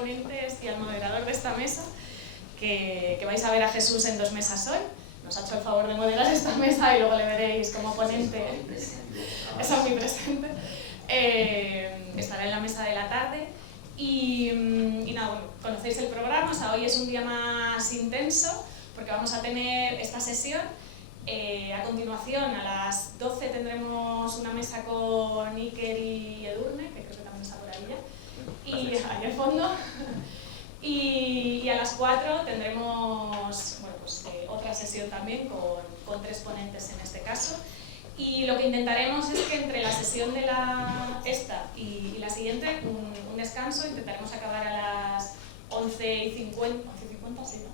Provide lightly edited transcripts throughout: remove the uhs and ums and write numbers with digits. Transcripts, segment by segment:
ponentes y al moderador de esta mesa, que vais a ver a Jesús en 2 mesas hoy. Nos ha hecho el favor de moderar esta mesa y luego le veréis como ponente. Es muy presente. Estará en la mesa de la tarde. Y nada, bueno, conocéis el programa, o sea, hoy es un día más intenso porque vamos a tener esta sesión. A continuación, a las 12 tendremos una mesa con Iker y Edurne, que creo que también está por ahí ya, y ahí al fondo. Y a las 4 tendremos bueno, pues, otra sesión también con 3 ponentes en este caso. Y lo que intentaremos es que entre la sesión de esta y la siguiente, un descanso, intentaremos acabar a las 11:50, 11:50, sí, ¿no?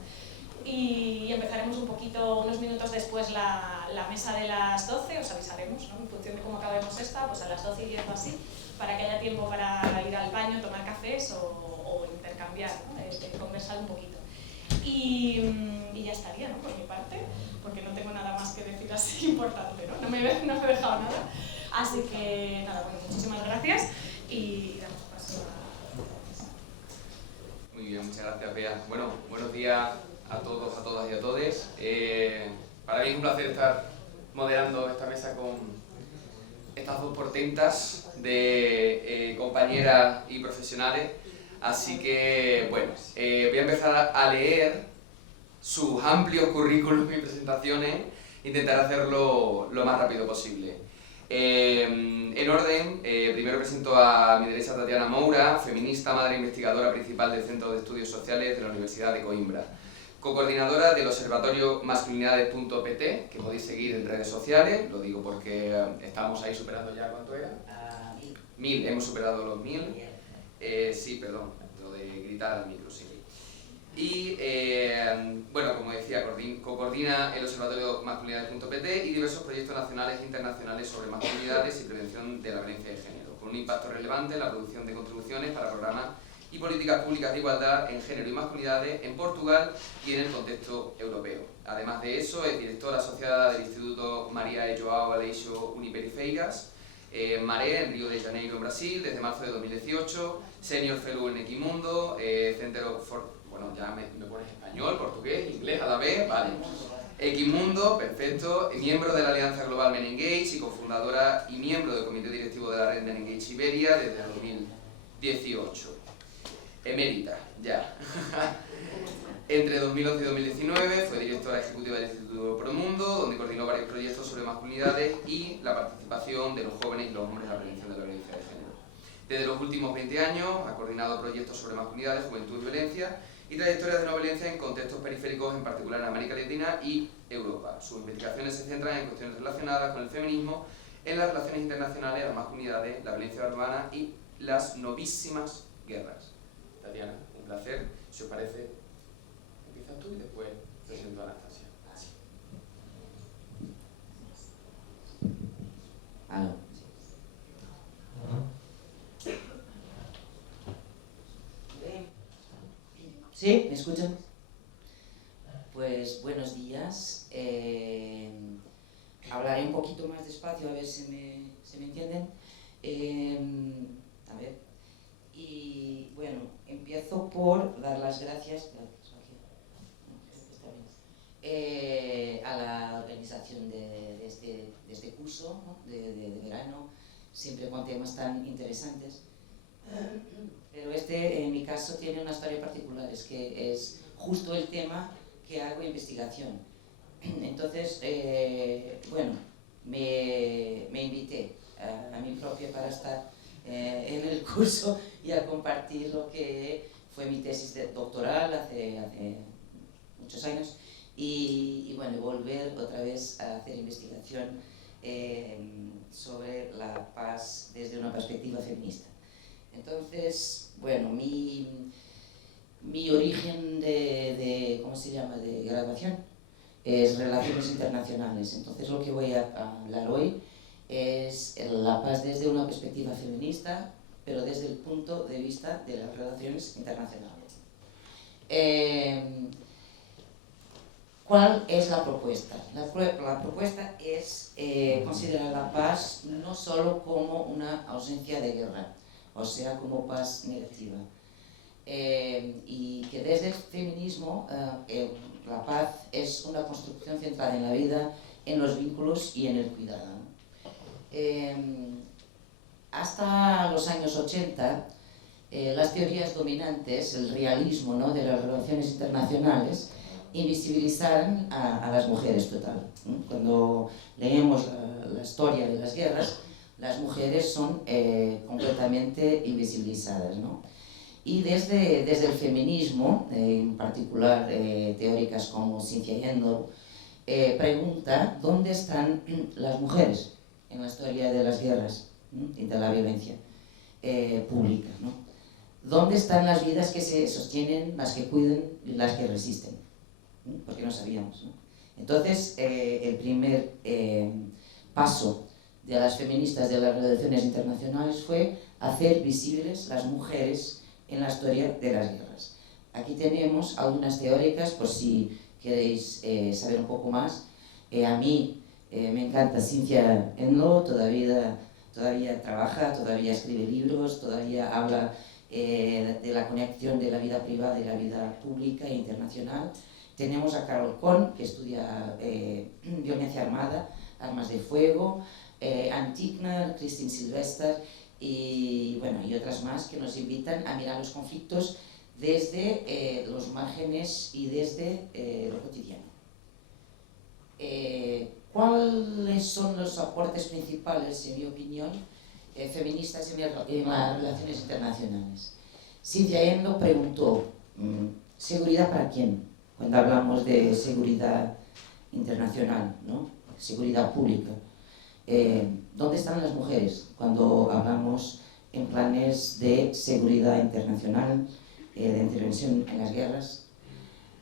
Y empezaremos un poquito, unos minutos después la mesa de las 12, os avisaremos, ¿no? En función de cómo acabemos esta, pues a las 12:10 o así, para que haya tiempo para ir al baño, tomar cafés o intercambiar, ¿no? Conversar un poquito. Y ya estaría, ¿no? Por mi parte, porque no tengo nada más que decir así importante, ¿no? No me he dejado nada. Así que nada, bueno, muchísimas gracias y damos paso a... Muy bien, muchas gracias, Bea. Bueno, buenos días a todos, a todas y a todes. Para mí es un placer estar moderando esta mesa con estas 2 portentas de compañeras y profesionales. Así que, bueno, voy a empezar a leer sus amplios currículums y presentaciones, intentar hacerlo lo más rápido posible. En orden, primero presento a mi derecha Tatiana Moura, feminista, madre investigadora principal del Centro de Estudios Sociales de la Universidad de Coimbra, co-coordinadora del observatorio masculinidades.pt, que podéis seguir en redes sociales, lo digo porque estamos ahí superando ya, ¿cuánto era? 1000, hemos superado los 1000. Sí, perdón, lo de gritar al micro, sí. Y, bueno, como decía, coordina el observatorio masculinidades.pt y diversos proyectos nacionales e internacionales sobre masculinidades y prevención de la violencia de género, con un impacto relevante en la producción de contribuciones para programas y políticas públicas de igualdad en género y masculinidades en Portugal y en el contexto europeo. Además de eso, es directora asociada del Instituto Maria e João Aleixo Uniperifeiras, Maré, en Río de Janeiro, en Brasil, desde marzo de 2018, Senior Fellow en Equimundo, Center for... Bueno, ya me pones español, portugués, inglés a la vez, vale. Equimundo, perfecto, miembro de la Alianza Global Men Engage y cofundadora y miembro del comité directivo de la red Men Engage Iberia desde el 2018. Emérita, ya. Entre 2011 y 2019 fue directora ejecutiva del Instituto Promundo, donde coordinó varios proyectos sobre masculinidades y la participación de los jóvenes y los hombres en la prevención de la violencia de género. Desde los últimos 20 años ha coordinado proyectos sobre masculinidades, juventud y violencia y trayectorias de no violencia en contextos periféricos, en particular en América Latina y Europa. Sus investigaciones se centran en cuestiones relacionadas con el feminismo, en las relaciones internacionales, las masculinidades, la violencia urbana y las novísimas guerras. Tatiana, un placer. Si os parece, empiezas tú y después presento a Anastasia. ¿Sí? ¿Me escuchan? Pues buenos días. Hablaré un poquito más despacio a ver si me entienden. A ver. Y bueno, empiezo por dar las gracias a la organización de este curso, ¿no? de verano, siempre con temas tan interesantes. Pero en mi caso, tiene una historia particular, es que es justo el tema que hago investigación. Entonces, bueno, me invité a mí propia para estar en el curso y a compartir lo que fue mi tesis doctoral hace muchos años y bueno, volver otra vez a hacer investigación sobre la paz desde una perspectiva feminista. Entonces, bueno, mi origen ¿cómo se llama?, de graduación es Relaciones Internacionales. Entonces lo que voy a hablar hoy es la paz desde una perspectiva feminista, pero desde el punto de vista de las relaciones internacionales. ¿Cuál es la propuesta? La propuesta es considerar la paz no solo como una ausencia de guerra, o sea, como paz negativa, y que desde el feminismo la paz es una construcción centrada en la vida, en los vínculos y en el cuidado, ¿no? Hasta los años 80, las teorías dominantes, el realismo, ¿no?, de las relaciones internacionales, invisibilizaron a las mujeres total. Cuando leemos la historia de las guerras, las mujeres son completamente invisibilizadas, ¿no? Y desde el feminismo, en particular teóricas como Cynthia Yendall, pregunta dónde están las mujeres en la historia de las guerras y de la violencia pública, ¿no? ¿Dónde están las vidas que se sostienen, las que cuidan y las que resisten? Porque no sabíamos, ¿no? Entonces, el primer paso de las feministas de las relaciones internacionales fue hacer visibles las mujeres en la historia de las guerras. Aquí tenemos algunas teóricas, por si queréis saber un poco más. A mí me encanta Cynthia Yendall, todavía trabaja, todavía escribe libros, todavía habla de la conexión de la vida privada y la vida pública e internacional. Tenemos a Carol Cohn, que estudia violencia armada, armas de fuego, Ann Tickner, Christine Sylvester y otras más que nos invitan a mirar los conflictos desde los márgenes y desde lo cotidiano. ¿Cuáles son los aportes principales, en mi opinión, feministas en las relaciones internacionales? Cynthia Yendall preguntó, ¿seguridad para quién? Cuando hablamos de seguridad internacional, ¿no? Seguridad pública. ¿Dónde están las mujeres cuando hablamos en planes de seguridad internacional, de intervención en las guerras?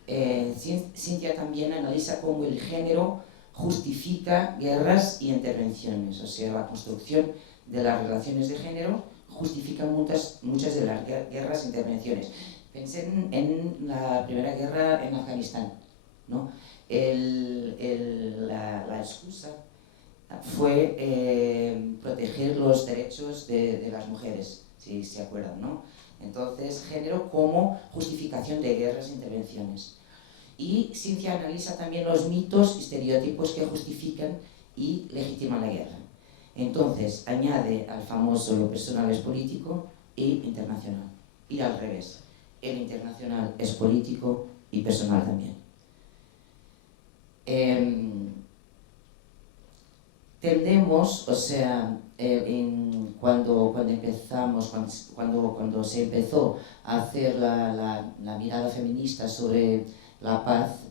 Cynthia también analiza cómo el género justifica guerras y intervenciones, o sea, la construcción de las relaciones de género justifica muchas de las guerras e intervenciones. Pensé en la primera guerra en Afganistán, ¿no? La excusa fue proteger los derechos de las mujeres, si se acuerdan, ¿no? Entonces, género como justificación de guerras e intervenciones. Y Cynthia analiza también los mitos y estereotipos que justifican y legitiman la guerra. Entonces, añade al famoso lo personal es político y internacional. Y al revés, el internacional es político y personal también. Tendemos, o sea, cuando se empezó a hacer la mirada feminista sobre la paz,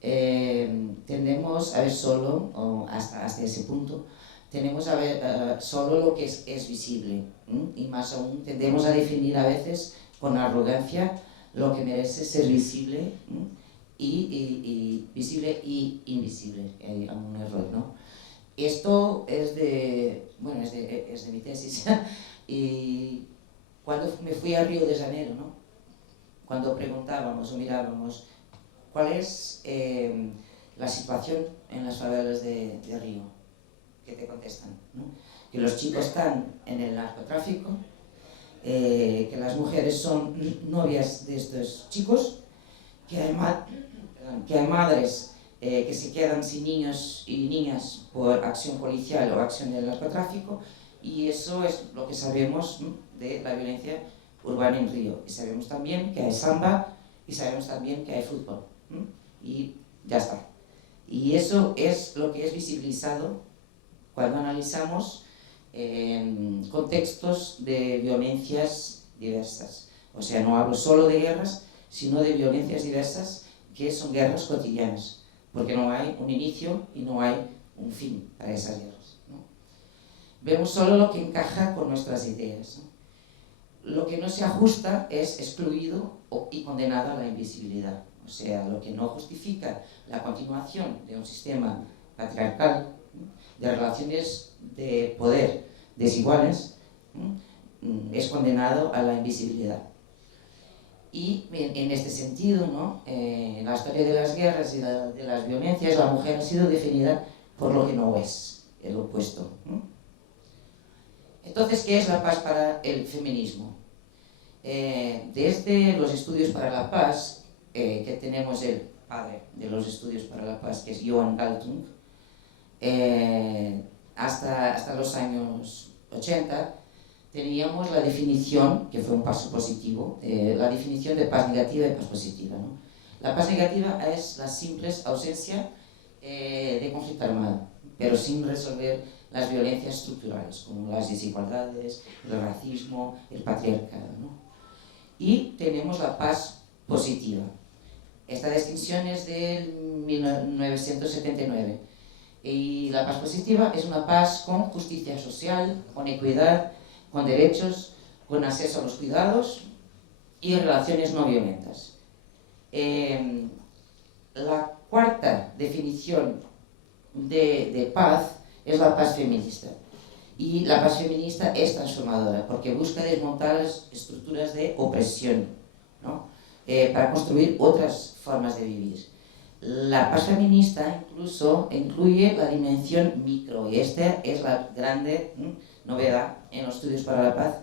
tendemos a ver solo, hasta ese punto, tenemos a ver solo lo que es visible, y más aún tendemos a definir a veces con arrogancia lo que merece ser visible, y visible y invisible, hay un error, ¿no? Esto es de mi tesis y cuando me fui a Río de Janeiro, ¿no? Cuando preguntábamos o mirábamos cuál es la situación en las favelas de Río, ¿qué te contestan? ¿No? Que los chicos están en el narcotráfico, que las mujeres son novias de estos chicos, que hay madres que se quedan sin niños y niñas por acción policial o acción del narcotráfico, y eso es lo que sabemos de la violencia urbana en Río. Y sabemos también que hay samba y sabemos también que hay fútbol. Y ya está. Y eso es lo que es visibilizado cuando analizamos contextos de violencias diversas. O sea, no hablo solo de guerras, sino de violencias diversas que son guerras cotidianas, porque no hay un inicio y no hay un fin para esas guerras, ¿no? Vemos solo lo que encaja con nuestras ideas, ¿no? Lo que no se ajusta es excluido y condenado a la invisibilidad. O sea, lo que no justifica la continuación de un sistema patriarcal, de relaciones de poder desiguales, es condenado a la invisibilidad. Y en este sentido, ¿no? En la historia de las guerras y de las violencias, la mujer ha sido definida por lo que no es, el opuesto. Entonces, ¿qué es la paz para el feminismo? Desde los estudios para la paz, que tenemos el padre de los estudios para la paz, que es Johan Galtung, hasta los años 80, teníamos la definición, que fue un paso positivo, la definición de paz negativa y paz positiva, ¿no? La paz negativa es la simple ausencia de conflicto armado, pero sin resolver las violencias estructurales, como las desigualdades, el racismo, el patriarcado, ¿no? Y tenemos la paz positiva. Esta distinción es del 1979. Y la paz positiva es una paz con justicia social, con equidad, con derechos, con acceso a los cuidados y relaciones no violentas. La cuarta definición de paz es la paz feminista. Y la paz feminista es transformadora porque busca desmontar las estructuras de opresión, ¿no? Para construir otras formas de vivir. La paz feminista incluso incluye la dimensión micro, y esta es la grande novedad en los estudios para la paz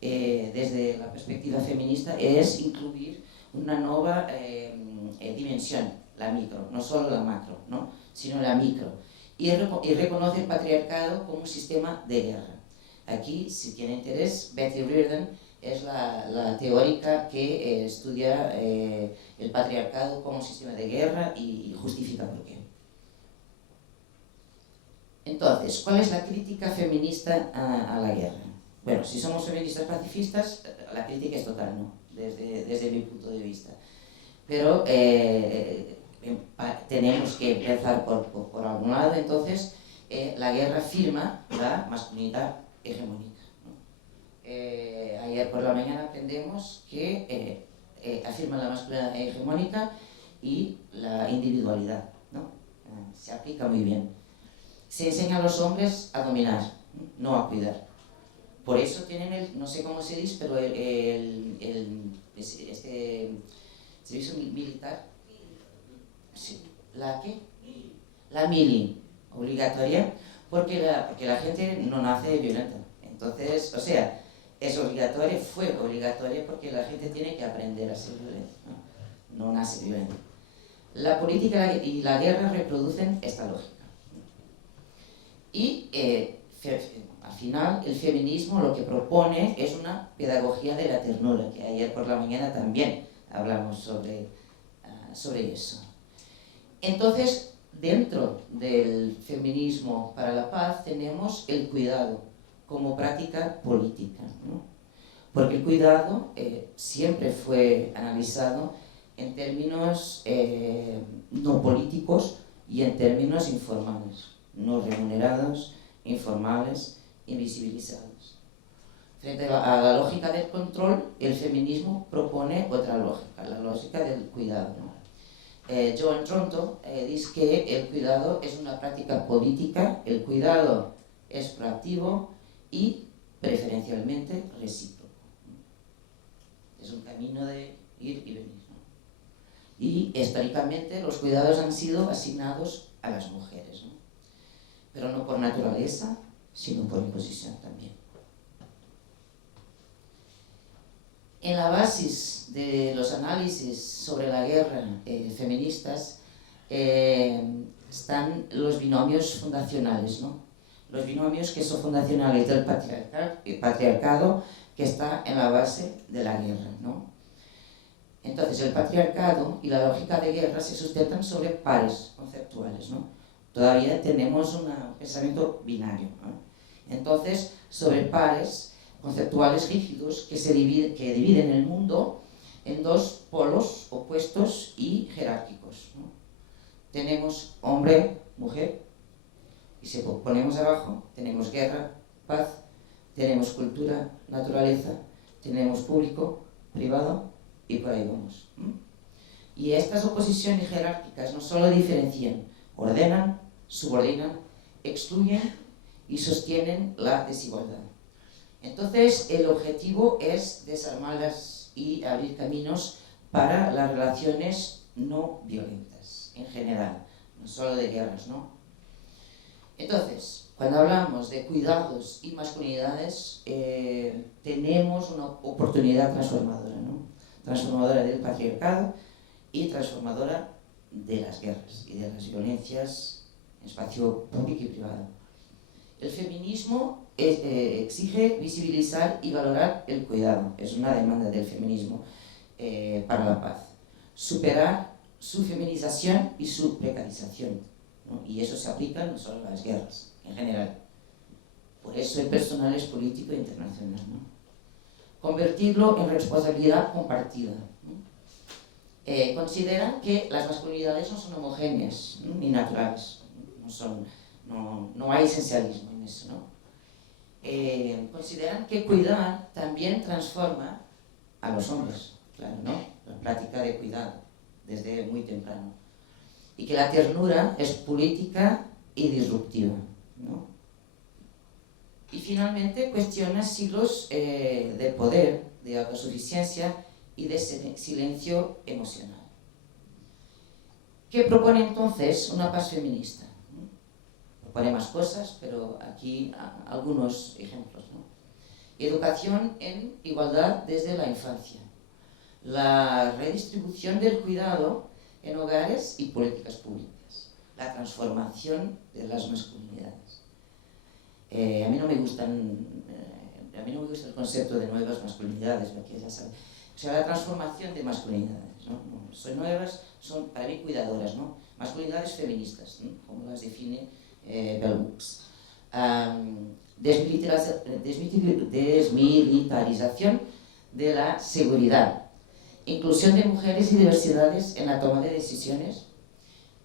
desde la perspectiva feminista, es incluir una nueva dimensión, la micro, no solo la macro, ¿no? Sino la micro, y reconoce el patriarcado como un sistema de guerra. Aquí, si tiene interés, Betty Reardon es la teórica que estudia el patriarcado como un sistema de guerra y justifica por qué. Entonces, ¿cuál es la crítica feminista a la guerra? Bueno, si somos feministas pacifistas, la crítica es total, ¿no? Desde mi punto de vista. Pero tenemos que empezar por algún lado. Entonces, la guerra afirma la masculinidad hegemónica. Ayer por la mañana aprendemos que afirma la masculinidad hegemónica y la individualidad, ¿no? Se aplica muy bien. Se enseña a los hombres a dominar, no a cuidar. Por eso tienen no sé cómo se dice, pero este servicio militar, sí, ¿la qué? La mili, obligatoria, porque la gente no nace violenta. Entonces, o sea, es obligatoria, fue obligatoria porque la gente tiene que aprender a ser violenta, no nace violenta. La política y la guerra reproducen esta lógica. Y al final el feminismo lo que propone es una pedagogía de la ternura, que ayer por la mañana también hablamos sobre eso. Entonces, dentro del feminismo para la paz tenemos el cuidado como práctica política, ¿no? Porque el cuidado siempre fue analizado en términos no políticos y en términos informales, no remunerados, informales, invisibilizados. Frente a la lógica del control, el feminismo propone otra lógica, la lógica del cuidado, ¿no? Joan Tronto dice que el cuidado es una práctica política, el cuidado es proactivo y preferencialmente recíproco. Es un camino de ir y venir, ¿no? Y históricamente los cuidados han sido asignados a las mujeres, ¿no? Pero no por naturaleza, sino por imposición también. En la base de los análisis sobre la guerra feministas están los binomios fundacionales, ¿no? Los binomios que son fundacionales del patriarcado que está en la base de la guerra, ¿no? Entonces el patriarcado y la lógica de guerra se sustentan sobre pares conceptuales, ¿no? Todavía tenemos un pensamiento binario, ¿no? Entonces, sobre pares conceptuales rígidos que dividen el mundo en dos polos opuestos y jerárquicos, ¿no? Tenemos hombre, mujer, y si ponemos abajo, tenemos guerra, paz, tenemos cultura, naturaleza, tenemos público, privado, y por ahí vamos. Y estas oposiciones jerárquicas no solo diferencian, ordenan, subordinan, excluyen y sostienen la desigualdad. Entonces, el objetivo es desarmarlas y abrir caminos para las relaciones no violentas, en general, no solo de guerras, ¿no? Entonces, Cuando hablamos de cuidados y masculinidades, tenemos una oportunidad transformadora, ¿no? Transformadora del patriarcado y transformadora de las guerras y de las violencias en espacio público y privado. El feminismo exige visibilizar y valorar el cuidado, es una demanda del feminismo para la paz. Superar su feminización y su precarización, ¿no? Y eso se aplica no solo a las guerras, en general. Por eso el personal es político e internacional, ¿no? Convertirlo en responsabilidad compartida, ¿no? Consideran que las masculinidades no son homogéneas, ¿no? Ni naturales, no hay esencialismo en eso, ¿no? Consideran que cuidar también transforma a los hombres, claro, ¿no? La práctica de cuidado desde muy temprano, y que la ternura es política y disruptiva, ¿no? Y finalmente cuestiona siglos de poder, de autosuficiencia y de silencio emocional. ¿Qué propone entonces una paz feminista? Propone más cosas, pero aquí algunos ejemplos, ¿no? Educación en igualdad desde la infancia, la redistribución del cuidado en hogares y políticas públicas, la transformación de las masculinidades. A mí no me gusta el concepto de nuevas masculinidades, porque ya saben, o sea, la transformación de masculinidades, ¿no? Son nuevas, son para mí cuidadoras, ¿no? Masculinidades feministas, ¿no? Como las define Bell Hooks. Desmilitarización de la seguridad, inclusión de mujeres y diversidades en la toma de decisiones,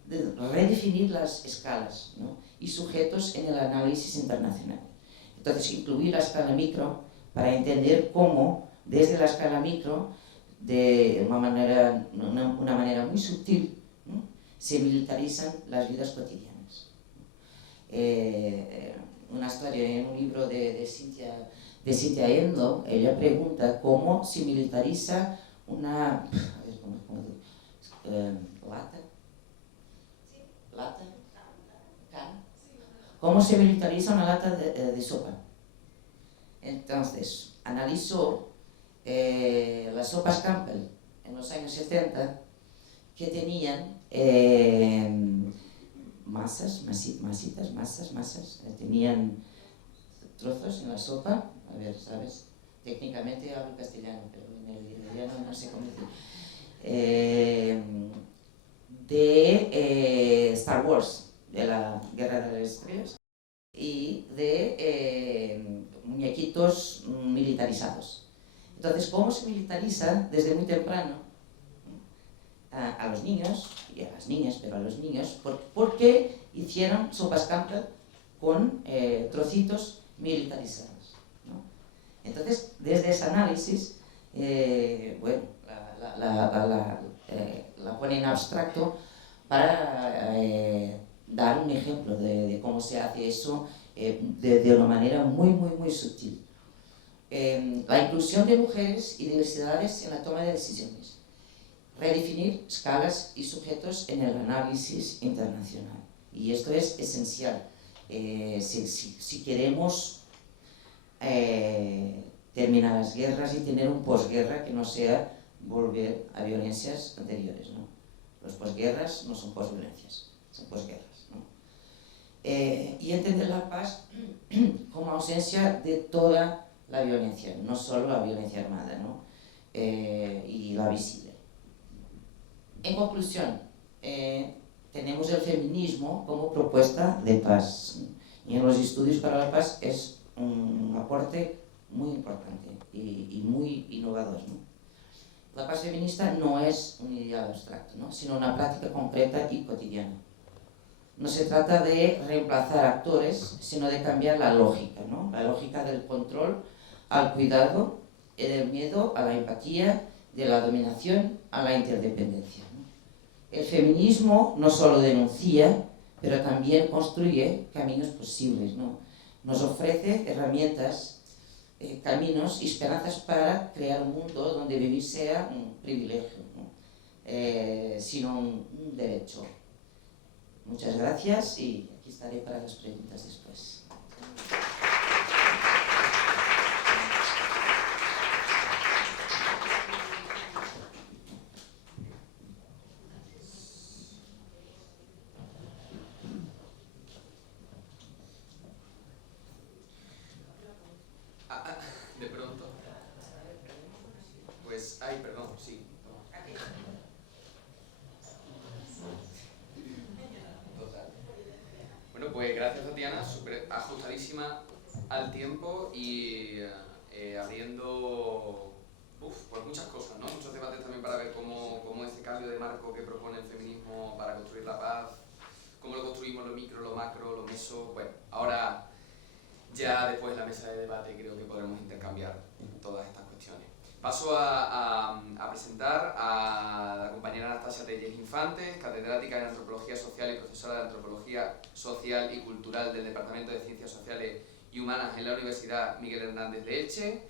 de redefinir las escalas, ¿no? Y sujetos en el análisis internacional. Entonces, incluir la escala micro para entender cómo, desde la escala micro, de una manera muy sutil, ¿no? Se militarizan las vidas cotidianas. Una historia en un libro de Cynthia Endo, ella pregunta cómo se militariza una lata, can. ¿Cómo se militariza una lata de sopa? Entonces, analizó las sopas Campbell en los años 70 que tenían masas, tenían trozos en la sopa, a ver, ¿sabes? Técnicamente hablo castellano, pero en el italiano no sé cómo decir. De Star Wars, de la Guerra de las Estrellas, y de muñequitos militarizados. Entonces, ¿cómo se militariza desde muy temprano a los niños y a las niñas, pero a los niños? Porque hicieron sopas Campbell con trocitos militarizados, ¿no? Entonces, desde ese análisis, bueno, la pone en abstracto para dar un ejemplo de cómo se hace eso de una manera muy sutil. La inclusión de mujeres y diversidades en la toma de decisiones. Redefinir escalas y sujetos en el análisis internacional. Y esto es esencial. Si queremos terminar las guerras y tener un posguerra que no sea volver a violencias anteriores, ¿no? Los posguerras no son posviolencias, son posguerras, ¿no? Y entender la paz como ausencia de toda la violencia, no solo la violencia armada, ¿no? Y la visible. En conclusión, tenemos el feminismo como propuesta de paz, y en los estudios para la paz es un aporte muy importante y muy innovador, ¿no? La paz feminista no es un ideal abstracto, ¿no? Sino una práctica concreta y cotidiana. No se trata de reemplazar actores, sino de cambiar la lógica, ¿no? La lógica del control al cuidado, del miedo a la empatía, de la dominación a la interdependencia, ¿no? El feminismo no solo denuncia, pero también construye caminos posibles, ¿no? Nos ofrece herramientas, caminos y esperanzas para crear un mundo donde vivir sea un privilegio, ¿no? Sino un derecho. Muchas gracias y aquí aquí estaré para las preguntas después. De pronto. Pues, ay, perdón, sí. Total. Bueno, pues gracias, Tatiana, súper ajustadísima al tiempo y abriendo pues muchas cosas, ¿no? Muchos debates también para ver cómo ese cambio de marco que propone el feminismo para construir la paz, cómo lo construimos, lo micro, lo macro, lo meso. Bueno, ahora ya después de la mesa de debate creo que podremos intercambiar todas estas cuestiones. Paso a presentar a la compañera Anastasia Telles Infantes, catedrática en Antropología Social y profesora de Antropología Social y Cultural del Departamento de Ciencias Sociales y Humanas en la Universidad Miguel Hernández de Elche,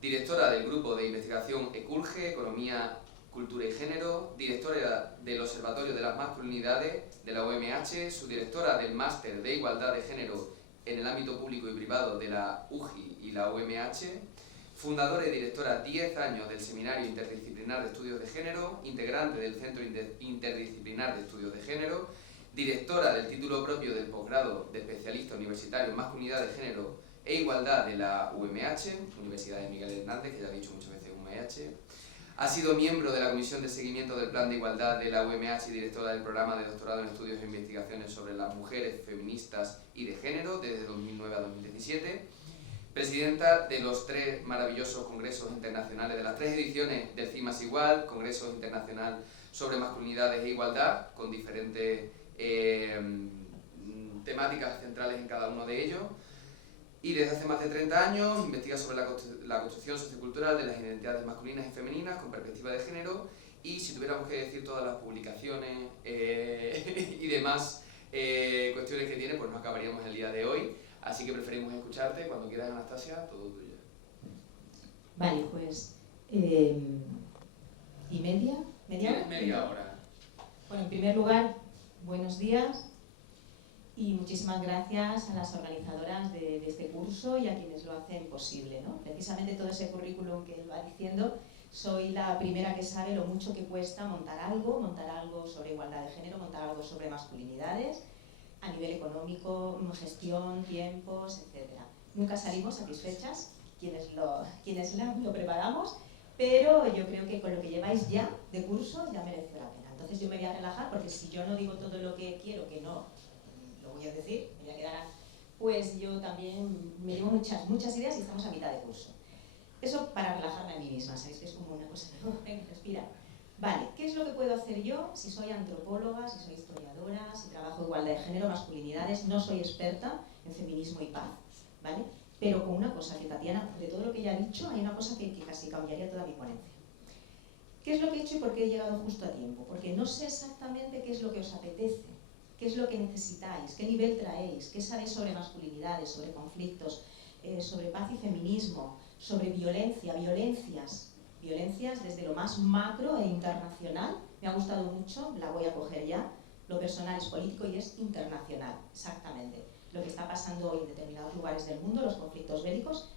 directora del Grupo de Investigación ECULGE, Economía, Cultura y Género, directora del Observatorio de las Masculinidades de la UMH, subdirectora del Máster de Igualdad de Género en el ámbito público y privado de la UGI y la UMH, fundadora y directora 10 años del Seminario Interdisciplinar de Estudios de Género, integrante del Centro Interdisciplinar de Estudios de Género, directora del título propio del posgrado de especialista universitario en masculinidad de género e igualdad de la UMH, Universidad de Miguel Hernández, que ya he dicho muchas veces UMH. Ha sido miembro de la Comisión de Seguimiento del Plan de Igualdad de la UMH y directora del Programa de Doctorado en Estudios e Investigaciones sobre las Mujeres Feministas y de Género desde 2009 a 2017. Presidenta de los 3 maravillosos congresos internacionales, de las 3 ediciones del CIMAS Igual, Congreso Internacional sobre Masculinidades e Igualdad, con diferentes temáticas centrales en cada uno de ellos. Y desde hace más de 30 años investiga sobre la construcción sociocultural de las identidades masculinas y femeninas con perspectiva de género, y si tuviéramos que decir todas las publicaciones y demás cuestiones que tiene, pues no acabaríamos el día de hoy. Así que preferimos escucharte. Cuando quieras, Anastasia, todo tuyo. Vale, pues... ¿y media? Media hora. Bueno, en primer lugar, buenos días y muchísimas gracias a las organizadoras de este curso y a quienes lo hacen posible, ¿no? Precisamente todo ese currículum que él va diciendo, soy la primera que sabe lo mucho que cuesta montar algo sobre igualdad de género, montar algo sobre masculinidades, a nivel económico, gestión, tiempos, etc. Nunca salimos satisfechas quienes lo preparamos, pero yo creo que con lo que lleváis ya de curso ya merece la pena. Entonces yo me voy a relajar, porque si yo no digo todo lo que quiero, que no lo voy a decir, me voy a quedar, pues yo también me llevo muchas ideas y estamos a mitad de curso. Eso para relajarme a mí misma, ¿sabéis? Que es como una cosa de respira. Vale, ¿qué es lo que puedo hacer yo si soy antropóloga, si soy historiadora, si trabajo igualdad de género, masculinidades? No soy experta en feminismo y paz, ¿vale? Pero con una cosa que Tatiana, de todo lo que ella ha dicho, hay una cosa que casi cambiaría toda mi ponencia. ¿Qué es lo que he hecho y por qué he llegado justo a tiempo? Porque no sé exactamente qué es lo que os apetece, qué es lo que necesitáis, qué nivel traéis, qué sabéis sobre masculinidades, sobre conflictos, sobre paz y feminismo, sobre violencias desde lo más macro e internacional. Me ha gustado mucho, la voy a coger ya. Lo personal es político y es internacional, exactamente. Lo que está pasando hoy en determinados lugares del mundo, los conflictos bélicos,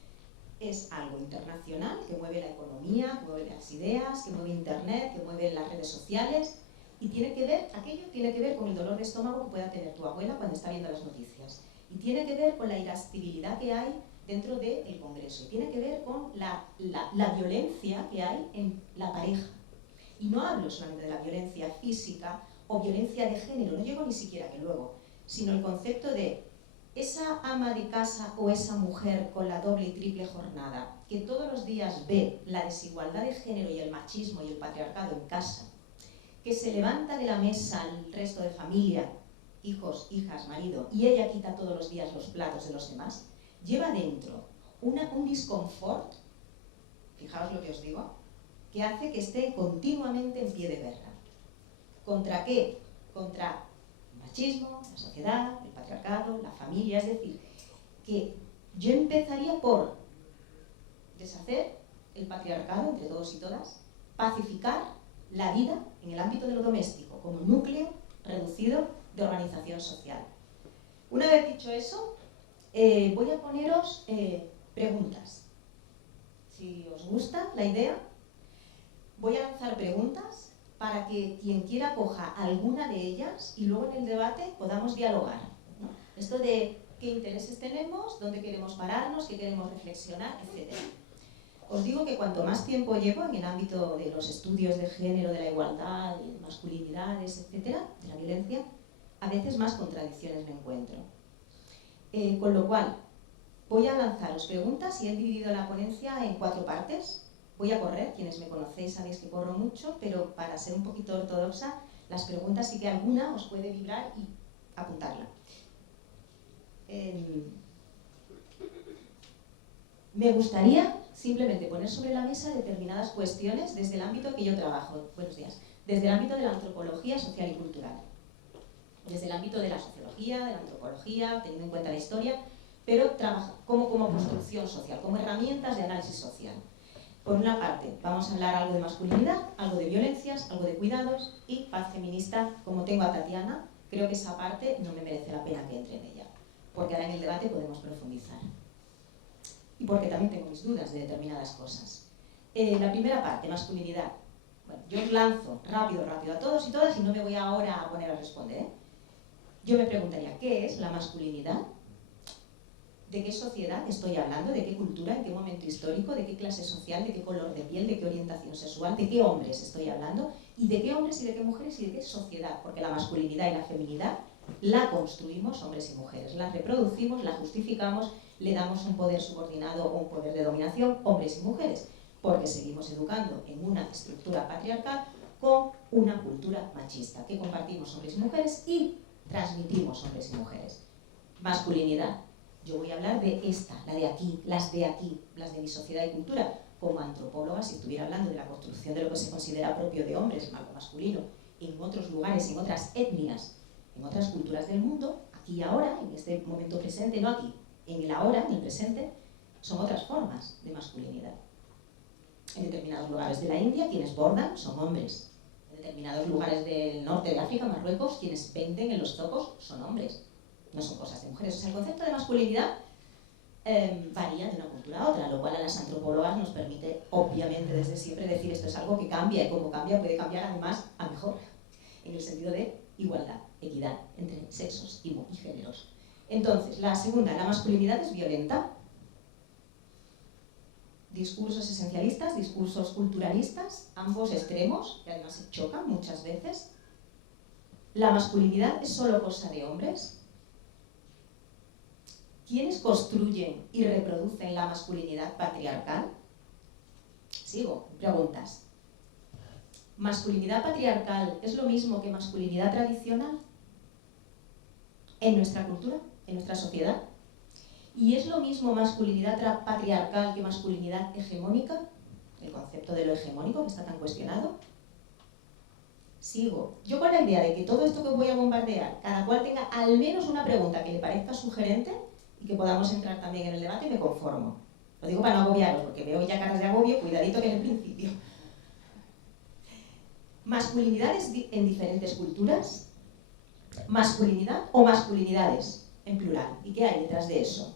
es algo internacional que mueve la economía, que mueve las ideas, que mueve internet, que mueve las redes sociales, y aquello tiene que ver con el dolor de estómago que pueda tener tu abuela cuando está viendo las noticias, y tiene que ver con la irascibilidad que hay dentro del Congreso, y tiene que ver con la violencia que hay en la pareja. Y no hablo solamente de la violencia física o violencia de género, no llego ni siquiera que luego, sino el concepto de esa ama de casa o esa mujer con la doble y triple jornada que todos los días ve la desigualdad de género y el machismo y el patriarcado en casa, que se levanta de la mesa al resto de familia, hijos, hijas, marido, y ella quita todos los días los platos de los demás, lleva dentro un disconfort, fijaos lo que os digo, que hace que esté continuamente en pie de guerra. ¿Contra qué? Contra el machismo, la sociedad, el patriarcado, la familia. Es decir, que yo empezaría por deshacer el patriarcado entre todos y todas, pacificar la vida en el ámbito de lo doméstico como núcleo reducido de organización social. Una vez dicho eso, voy a poneros preguntas. Si os gusta la idea, voy a lanzar preguntas para que quien quiera coja alguna de ellas y luego en el debate podamos dialogar, ¿no? Esto de qué intereses tenemos, dónde queremos pararnos, qué queremos reflexionar, etc. Os digo que cuanto más tiempo llevo en el ámbito de los estudios de género, de la igualdad, de masculinidades, etc., de la violencia, a veces más contradicciones me encuentro. Con lo cual, voy a lanzaros preguntas y he dividido la ponencia en 4 partes. Voy a correr, quienes me conocéis sabéis que corro mucho, pero para ser un poquito ortodoxa, las preguntas sí que alguna os puede vibrar y apuntarla. Me gustaría simplemente poner sobre la mesa determinadas cuestiones desde el ámbito que yo trabajo. Buenos días. Desde el ámbito de la antropología social y cultural. Desde el ámbito de la sociología, de la antropología, teniendo en cuenta la historia, pero como construcción social, como herramientas de análisis social. Por una parte, vamos a hablar algo de masculinidad, algo de violencias, algo de cuidados y paz feminista. Como tengo a Tatiana, creo que esa parte no me merece la pena que entre en ella, porque ahora en el debate podemos profundizar. Y porque también tengo mis dudas de determinadas cosas. La primera parte, masculinidad. Bueno, yo os lanzo rápido a todos y todas y no me voy ahora a poner a responder, Yo me preguntaría, ¿qué es la masculinidad? ¿De qué sociedad estoy hablando? ¿De qué cultura? ¿En qué momento histórico? ¿De qué clase social? ¿De qué color de piel? ¿De qué orientación sexual? ¿De qué hombres estoy hablando? ¿Y de qué hombres y de qué mujeres y de qué sociedad? Porque la masculinidad y la feminidad la construimos hombres y mujeres, la reproducimos, la justificamos, le damos un poder subordinado o un poder de dominación, hombres y mujeres, porque seguimos educando en una estructura patriarcal con una cultura machista que compartimos hombres y mujeres y transmitimos hombres y mujeres. Masculinidad. Yo voy a hablar de esta, la de aquí, las de mi sociedad y cultura. Como antropóloga, si estuviera hablando de la construcción de lo que se considera propio de hombres, algo masculino, en otros lugares, en otras etnias, en otras culturas del mundo, aquí y ahora, en este momento presente, no aquí, en el ahora, en el presente, son otras formas de masculinidad. En determinados lugares de la India, quienes bordan son hombres. En determinados lugares del norte de África, Marruecos, quienes venden en los zocos son hombres. No son cosas de mujeres. O sea, el concepto de masculinidad varía de una cultura a otra, lo cual a las antropólogas nos permite, obviamente, desde siempre decir esto es algo que cambia y como cambia puede cambiar además a mejor, en el sentido de igualdad, equidad entre sexos y géneros. Entonces, la segunda, la masculinidad es violenta. Discursos esencialistas, discursos culturalistas, ambos extremos, que además se chocan muchas veces. La masculinidad es solo cosa de hombres. ¿Quiénes construyen y reproducen la masculinidad patriarcal? Sigo, preguntas. ¿Masculinidad patriarcal es lo mismo que masculinidad tradicional? ¿En nuestra cultura? ¿En nuestra sociedad? ¿Y es lo mismo masculinidad patriarcal que masculinidad hegemónica? El concepto de lo hegemónico que está tan cuestionado. Sigo. Yo con la idea de que todo esto que voy a bombardear, cada cual tenga al menos una pregunta que le parezca sugerente y que podamos entrar también en el debate, me conformo. Lo digo para no agobiaros, porque veo ya caras de agobio, cuidadito que en el principio. ¿Masculinidades en diferentes culturas? ¿Masculinidad o masculinidades en plural? ¿Y qué hay detrás de eso?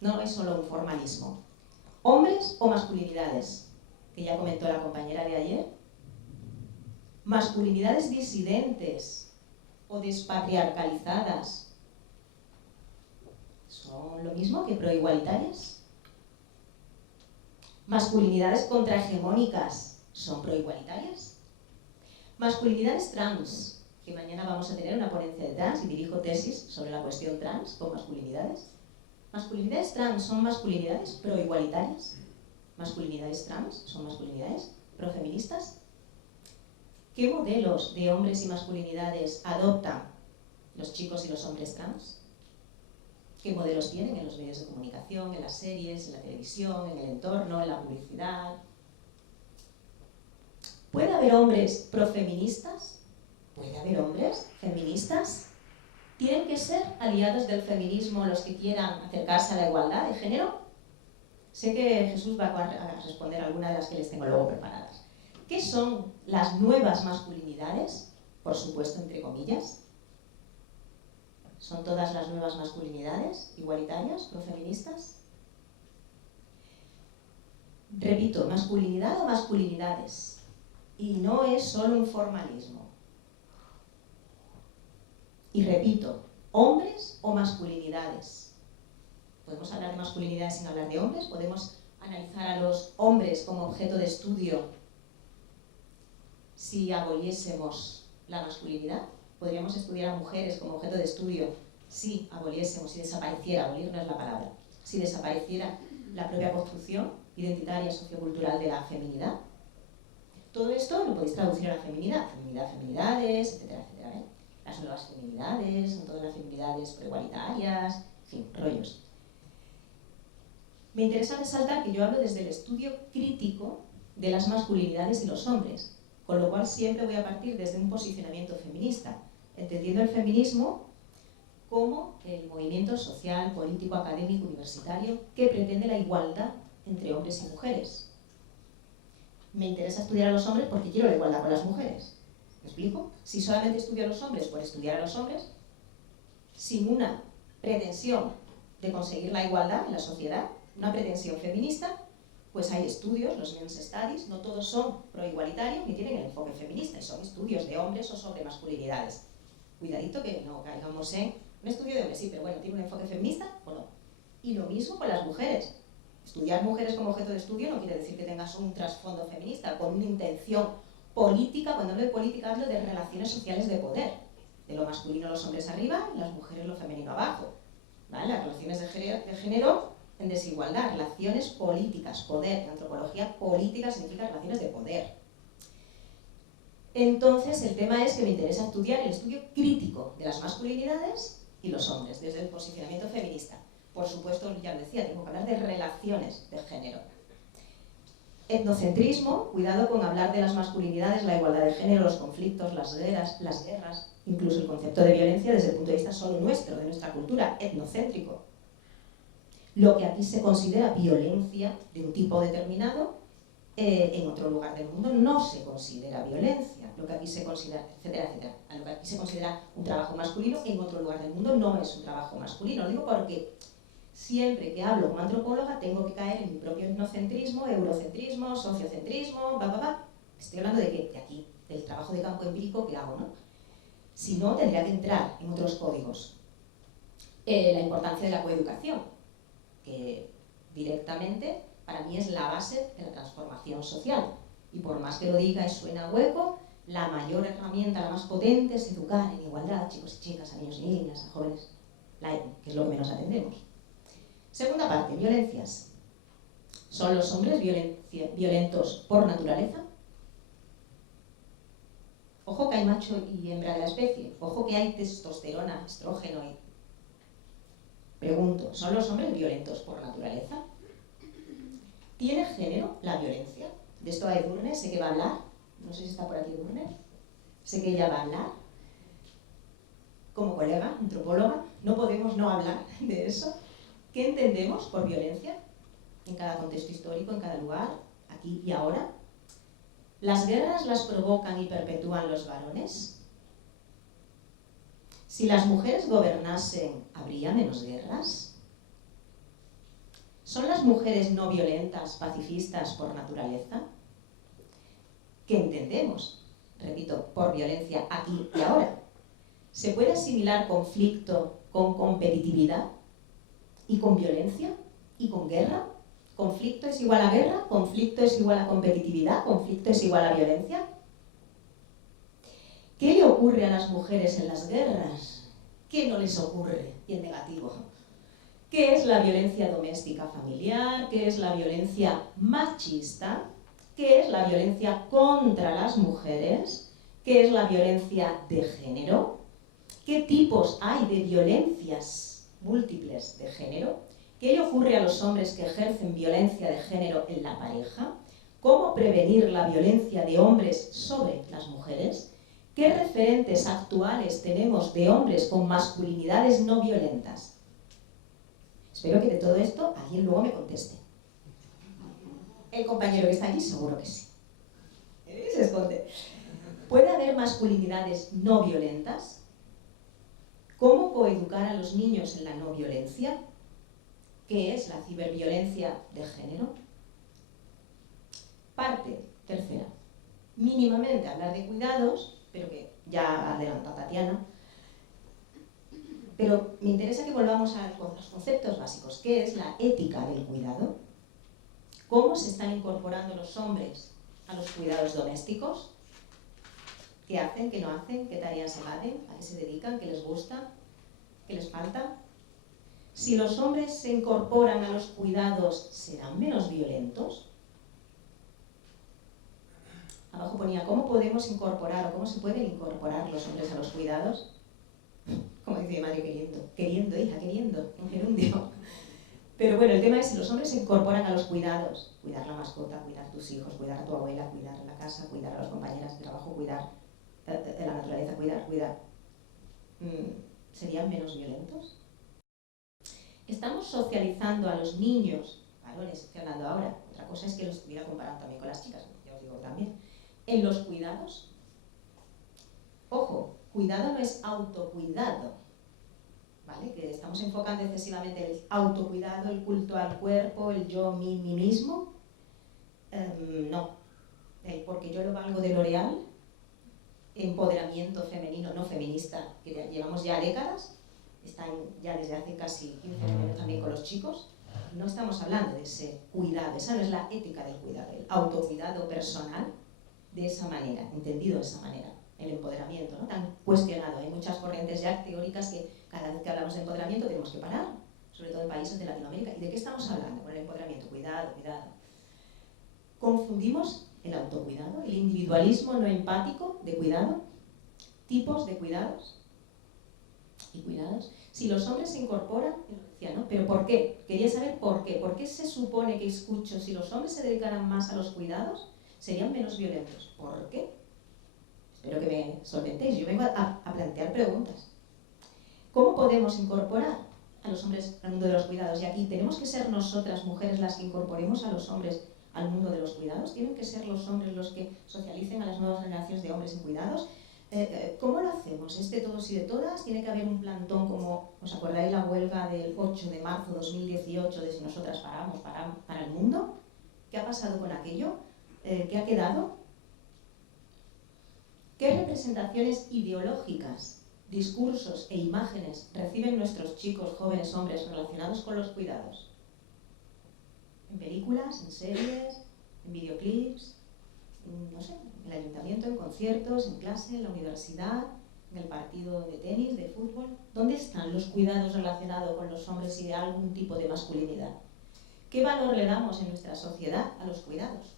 No es solo un formalismo. ¿Hombres o masculinidades? Que ya comentó la compañera de ayer. ¿Masculinidades disidentes o despatriarcalizadas? ¿Son lo mismo que proigualitarias? ¿Masculinidades contrahegemónicas son proigualitarias? ¿Masculinidades trans? Que mañana vamos a tener una ponencia de trans y dirijo tesis sobre la cuestión trans con masculinidades. ¿Masculinidades trans son masculinidades proigualitarias? ¿Masculinidades trans son masculinidades profeministas? ¿Qué modelos de hombres y masculinidades adoptan los chicos y los hombres trans? ¿Qué modelos tienen en los medios de comunicación, en las series, en la televisión, en el entorno, en la publicidad? ¿Puede haber hombres profeministas? ¿Puede haber hombres feministas? ¿Tienen que ser aliados del feminismo los que quieran acercarse a la igualdad de género? Sé que Jesús va a responder algunas de las que les tengo luego preparadas. ¿Qué son las nuevas masculinidades? Por supuesto, entre comillas. ¿Son todas las nuevas masculinidades igualitarias, profeministas? Repito, masculinidad o masculinidades. Y no es solo un formalismo. Y repito, hombres o masculinidades. Podemos hablar de masculinidades sin hablar de hombres, podemos analizar a los hombres como objeto de estudio si aboliésemos la masculinidad. Podríamos estudiar a mujeres como objeto de estudio si aboliésemos, si desapareciera, abolir no es la palabra, si desapareciera la propia construcción identitaria, sociocultural de la feminidad. Todo esto lo podéis traducir a la feminidad, feminidad, feminidades, etcétera, etcétera, ¿eh? Las nuevas feminidades, son todas las feminidades preigualitarias, en fin, rollos. Me interesa resaltar que yo hablo desde el estudio crítico de las masculinidades y los hombres, con lo cual siempre voy a partir desde un posicionamiento feminista, entendiendo el feminismo como el movimiento social, político, académico, universitario que pretende la igualdad entre hombres y mujeres. Me interesa estudiar a los hombres porque quiero la igualdad con las mujeres. ¿Me explico? Si solamente estudio a los hombres por estudiar a los hombres, sin una pretensión de conseguir la igualdad en la sociedad, una pretensión feminista, pues hay estudios, los men's studies, no todos son proigualitarios ni tienen el enfoque feminista, y son estudios de hombres o sobre masculinidades. Cuidadito que no caigamos en un estudio de hombres, sí, pero bueno, ¿tiene un enfoque feminista o no? Y lo mismo con las mujeres. Estudiar mujeres como objeto de estudio no quiere decir que tengas un trasfondo feminista, con una intención política. Cuando hablo de política hablo de relaciones sociales de poder. De lo masculino los hombres arriba y las mujeres lo femenino abajo. ¿Vale? Las relaciones de género en desigualdad, relaciones políticas, poder. En antropología, política significa relaciones de poder. Entonces, el tema es que me interesa estudiar el estudio crítico de las masculinidades y los hombres, desde el posicionamiento feminista. Por supuesto, ya lo decía, tengo que hablar de relaciones de género. Etnocentrismo, cuidado con hablar de las masculinidades, la igualdad de género, los conflictos, las guerras, incluso el concepto de violencia desde el punto de vista solo nuestro, de nuestra cultura, etnocéntrico. Lo que aquí se considera violencia de un tipo determinado, en otro lugar del mundo no se considera violencia. Lo que aquí se considera, etcétera, etcétera. Lo que aquí se considera un trabajo masculino, en otro lugar del mundo no es un trabajo masculino. Lo digo porque siempre que hablo como antropóloga tengo que caer en mi propio etnocentrismo, eurocentrismo, sociocentrismo, Estoy hablando de que aquí, del trabajo de campo empírico que hago, ¿no? Si no, tendría que entrar en otros códigos. La importancia de la coeducación, que directamente para mí es la base de la transformación social. Y por más que lo diga y suena hueco, la mayor herramienta, la más potente, es educar en igualdad, chicos y chicas, a niños y niñas, a jóvenes, que es lo que menos atendemos. Segunda parte, violencias. ¿Son los hombres violentos por naturaleza? Ojo que hay macho y hembra de la especie. Ojo que hay testosterona, estrógeno. Pregunto, ¿son los hombres violentos por naturaleza? ¿Tiene género la violencia? De esto hay Edurne, sé que va a hablar. No sé si está por aquí Edurne. Sé que ella va a hablar. Como colega, antropóloga, no podemos no hablar de eso. ¿Qué entendemos por violencia? En cada contexto histórico, en cada lugar, aquí y ahora. ¿Las guerras las provocan y perpetúan los varones? Si las mujeres gobernasen, ¿habría menos guerras? ¿Son las mujeres no violentas, pacifistas por naturaleza? ¿Qué entendemos? Repito, por violencia aquí y ahora. ¿Se puede asimilar conflicto con competitividad? ¿Y con violencia? ¿Y con guerra? ¿Conflicto es igual a guerra? ¿Conflicto es igual a competitividad? ¿Conflicto es igual a violencia? ¿Qué le ocurre a las mujeres en las guerras? ¿Qué no les ocurre? Y en negativo. ¿Qué es la violencia doméstica familiar? ¿Qué es la violencia machista? ¿Qué es la violencia contra las mujeres? ¿Qué es la violencia de género? ¿Qué tipos hay de violencias múltiples de género? ¿Qué le ocurre a los hombres que ejercen violencia de género en la pareja? ¿Cómo prevenir la violencia de hombres sobre las mujeres? ¿Qué referentes actuales tenemos de hombres con masculinidades no violentas? Espero que de todo esto alguien luego me conteste. El compañero que está aquí seguro que sí. Se esconde. ¿Puede haber masculinidades no violentas? ¿Cómo coeducar a los niños en la no violencia? ¿Qué es la ciberviolencia de género? Parte tercera. Mínimamente hablar de cuidados, pero que ya adelanta Tatiana. Pero me interesa que volvamos a los conceptos básicos. ¿Qué es la ética del cuidado? ¿Cómo se están incorporando los hombres a los cuidados domésticos? ¿Qué hacen? ¿Qué no hacen? ¿Qué tareas evaden? ¿A qué se dedican? ¿Qué les gusta? ¿Qué les falta? Si los hombres se incorporan a los cuidados, ¿serán menos violentos? Abajo ponía, ¿cómo podemos incorporar o cómo se pueden incorporar los hombres a los cuidados? Como dice mi madre, queriendo, hija, queriendo, en gerundio. Pero bueno, el tema es si los hombres se incorporan a los cuidados, cuidar la mascota, cuidar tus hijos, cuidar a tu abuela, cuidar la casa, cuidar a las compañeras de trabajo, cuidar la naturaleza, cuidar, ¿serían menos violentos? Estamos socializando a los niños, varones, estoy hablando ahora, otra cosa es que los estuviera comparando también con las chicas, ya os digo también, en los cuidados. Ojo, cuidado no es autocuidado, ¿vale? Que estamos enfocando excesivamente el autocuidado, el culto al cuerpo, el yo, mí mismo. No, porque yo lo valgo de L'Oréal, empoderamiento femenino, no feminista, que llevamos ya décadas, están ya desde hace casi 15 años también con los chicos. No estamos hablando de ese cuidado, esa no es la ética del cuidado, el autocuidado personal de esa manera, entendido de esa manera, el empoderamiento, ¿no? Tan cuestionado. Hay muchas corrientes ya teóricas que cada vez que hablamos de empoderamiento tenemos que parar, sobre todo en países de Latinoamérica. ¿Y de qué estamos hablando con el empoderamiento? Cuidado. Confundimos el autocuidado, el individualismo no empático de cuidado, tipos de cuidados y cuidados. Si los hombres se incorporan, yo decía, ¿no? ¿Pero por qué? Quería saber por qué. ¿Por qué se supone que escucho si los hombres se dedicaran más a los cuidados, serían menos violentos? ¿Por qué? Espero que me solventéis. Yo vengo a plantear preguntas. ¿Cómo podemos incorporar a los hombres al mundo de los cuidados? Y aquí, ¿tenemos que ser nosotras, mujeres, las que incorporemos a los hombres al mundo de los cuidados? ¿Tienen que ser los hombres los que socialicen a las nuevas generaciones de hombres en cuidados? ¿Cómo lo hacemos? ¿Es de todos y de todas? ¿Tiene que haber un plantón como, os acordáis la huelga del 8 de marzo de 2018 de si nosotras paramos para el mundo? ¿Qué ha pasado con aquello? ¿Qué ha quedado? ¿Qué representaciones ideológicas, discursos e imágenes reciben nuestros chicos, jóvenes, hombres relacionados con los cuidados? ¿En películas, en series, en videoclips, no sé, en el ayuntamiento, en conciertos, en clase, en la universidad, en el partido de tenis, de fútbol? ¿Dónde están los cuidados relacionados con los hombres y de algún tipo de masculinidad? ¿Qué valor le damos en nuestra sociedad a los cuidados?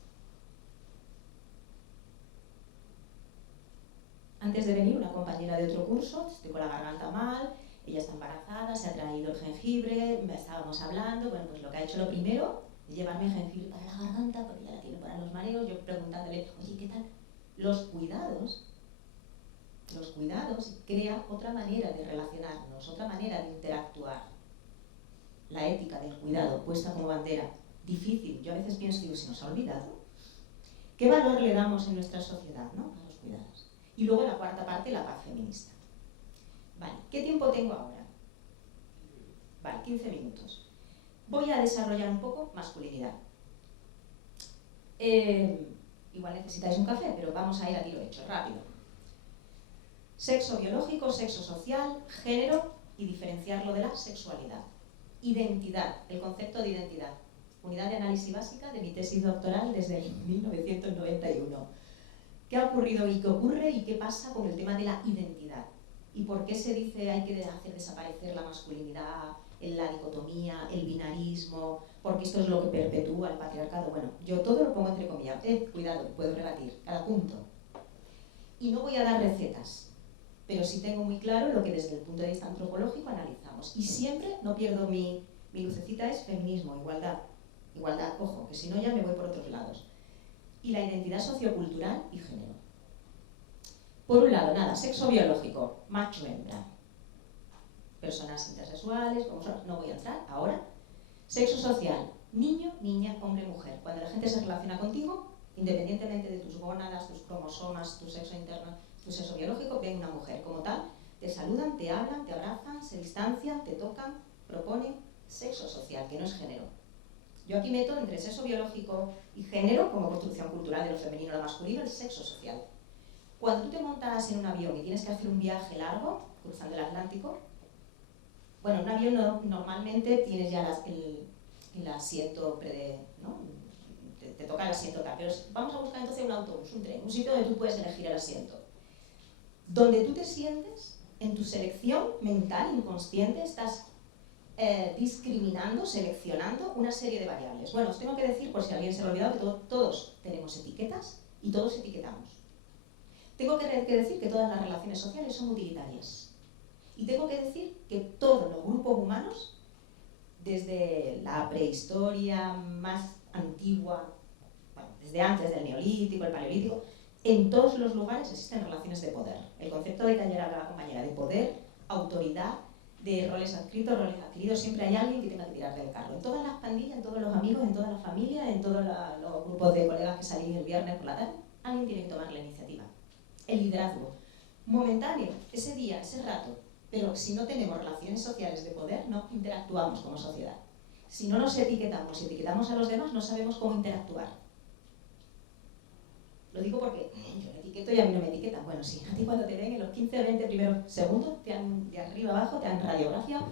Antes de venir, una compañera de otro curso, estoy con la garganta mal, ella está embarazada, se ha traído el jengibre, estábamos hablando, bueno, pues lo que ha hecho lo primero es llevarme el jengibre para la garganta, porque ya la tiene para los mareos, yo preguntándole, oye, ¿qué tal? Los cuidados crea otra manera de relacionarnos, otra manera de interactuar. La ética del cuidado, puesta como bandera, difícil. Yo a veces pienso, digo, ¿se nos ha olvidado? ¿Qué valor le damos en nuestra sociedad, ¿no?, a los cuidados? Y luego la cuarta parte, la paz feminista. Vale, ¿qué tiempo tengo ahora? Vale, 15 minutos. Voy a desarrollar un poco masculinidad. Igual necesitáis un café, pero vamos a ir a tiro hecho, rápido. Sexo biológico, sexo social, género y diferenciarlo de la sexualidad. Identidad, el concepto de identidad. Unidad de análisis básica de mi tesis doctoral desde el 1991. ¿Qué ha ocurrido y qué ocurre y qué pasa con el tema de la identidad? ¿Y por qué se dice hay que hacer desaparecer la masculinidad, la dicotomía, el binarismo? Porque esto es lo que perpetúa el patriarcado. Bueno, yo todo lo pongo entre comillas. Cuidado, puedo rebatir cada punto. Y no voy a dar recetas, pero sí tengo muy claro lo que desde el punto de vista antropológico analizamos. Y siempre, no pierdo mi lucecita, es feminismo, igualdad. Igualdad, ojo, que si no ya me voy por otros lados. Y la identidad sociocultural y género. Por un lado, nada, sexo biológico, macho-hembra. Personas intersexuales, no voy a entrar ahora. Sexo social, niño, niña, hombre, mujer. Cuando la gente se relaciona contigo, independientemente de tus gónadas, tus cromosomas, tu sexo interno, tu sexo biológico, ven una mujer. Como tal, Te saludan, te hablan, te abrazan, se distancian, te tocan, proponen sexo social, que no es género. Yo aquí meto entre sexo biológico y género, como construcción cultural de lo femenino y lo masculino, el sexo social. Cuando tú te montas en un avión y tienes que hacer un viaje largo, cruzando el Atlántico, bueno, en un avión normalmente tienes ya el asiento, ¿no? Te toca el asiento tal, pero vamos a buscar entonces un autobús, un tren, un sitio donde tú puedes elegir el asiento. Donde tú te sientes, en tu selección mental, inconsciente, estás discriminando, seleccionando una serie de variables. Bueno, os tengo que decir, por si alguien se lo ha olvidado, que todos tenemos etiquetas y todos etiquetamos. Tengo que decir que todas las relaciones sociales son utilitarias. Y tengo que decir que todos los grupos humanos, desde la prehistoria más antigua, bueno, desde antes del Neolítico, el Paleolítico, en todos los lugares existen relaciones de poder. El concepto de que ayer hablaba la compañera de poder, autoridad, de roles adscritos, roles adquiridos, siempre hay alguien que tenga que tirar del carro. En todas las pandillas, en todos los amigos, en todas las familias, en todos los grupos de colegas que salís el viernes por la tarde, alguien tiene que tomar la iniciativa. El liderazgo, momentáneo, ese día, ese rato, pero si no tenemos relaciones sociales de poder, no interactuamos como sociedad. Si no nos etiquetamos y etiquetamos a los demás, no sabemos cómo interactuar. Lo digo porque yo me etiqueto y a mí no me etiquetan. Bueno, sí, a ti cuando te ven en los 15 o 20 primeros segundos, de arriba abajo, te han radiografiado,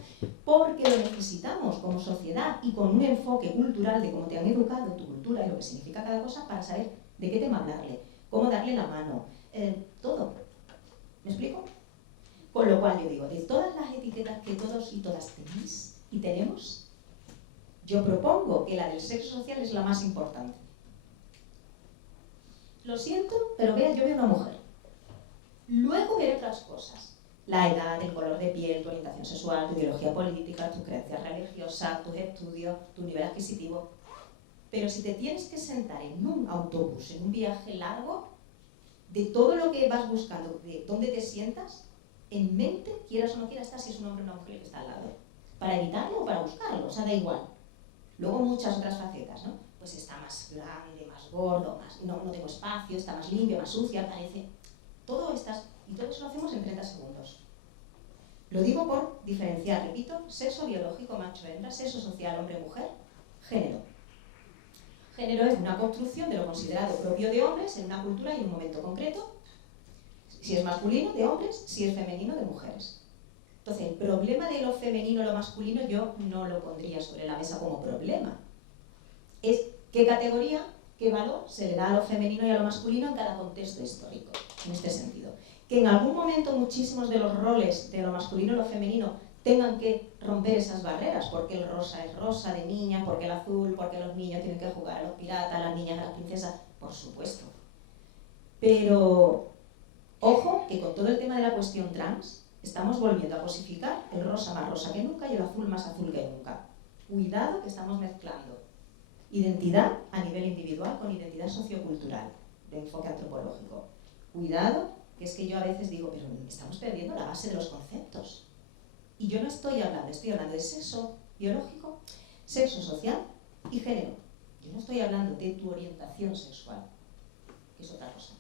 porque lo necesitamos como sociedad y con un enfoque cultural de cómo te han educado, tu cultura y lo que significa cada cosa, para saber de qué tema hablarle, cómo darle la mano, todo. ¿Me explico? Con lo cual yo digo, de todas las etiquetas que todos y todas tenéis y tenemos, yo propongo que la del sexo social es la más importante. Lo siento, pero yo veo una mujer. Luego veré otras cosas. La edad, el color de piel, tu orientación sexual, tu ideología política, tus creencias religiosas, tus estudios, tu nivel adquisitivo. Pero si te tienes que sentar en un autobús, en un viaje largo, de todo lo que vas buscando, de dónde te sientas, en mente, quieras o no quieras, estás si es un hombre o una mujer el que está al lado. Para evitarlo o para buscarlo, o sea, da igual. Luego muchas otras facetas, ¿no? Pues está más grande, más gordo, no tengo espacio, está más limpio, más sucia, parece... Todo eso lo hacemos en 30 segundos. Lo digo por diferenciar, repito, sexo biológico, macho-hembra, sexo social, hombre-mujer, género. Género es una construcción de lo considerado propio de hombres en una cultura y en un momento concreto. Si es masculino, de hombres, si es femenino, de mujeres. Entonces, el problema de lo femenino o lo masculino yo no lo pondría sobre la mesa como problema. Es qué categoría, qué valor se le da a lo femenino y a lo masculino en cada contexto histórico, en este sentido. Que en algún momento muchísimos de los roles de lo masculino y lo femenino tengan que romper esas barreras, porque el rosa es rosa de niña, porque el azul, porque los niños tienen que jugar a los piratas, las niñas a las princesas, por supuesto. Pero, ojo, que con todo el tema de la cuestión trans, estamos volviendo a cosificar el rosa más rosa que nunca y el azul más azul que nunca. Cuidado que estamos mezclando identidad a nivel individual con identidad sociocultural, de enfoque antropológico. Cuidado, que es que yo a veces digo, pero estamos perdiendo la base de los conceptos. Y yo no estoy hablando de sexo biológico, sexo social y género. Yo no estoy hablando de tu orientación sexual, que es otra cosa.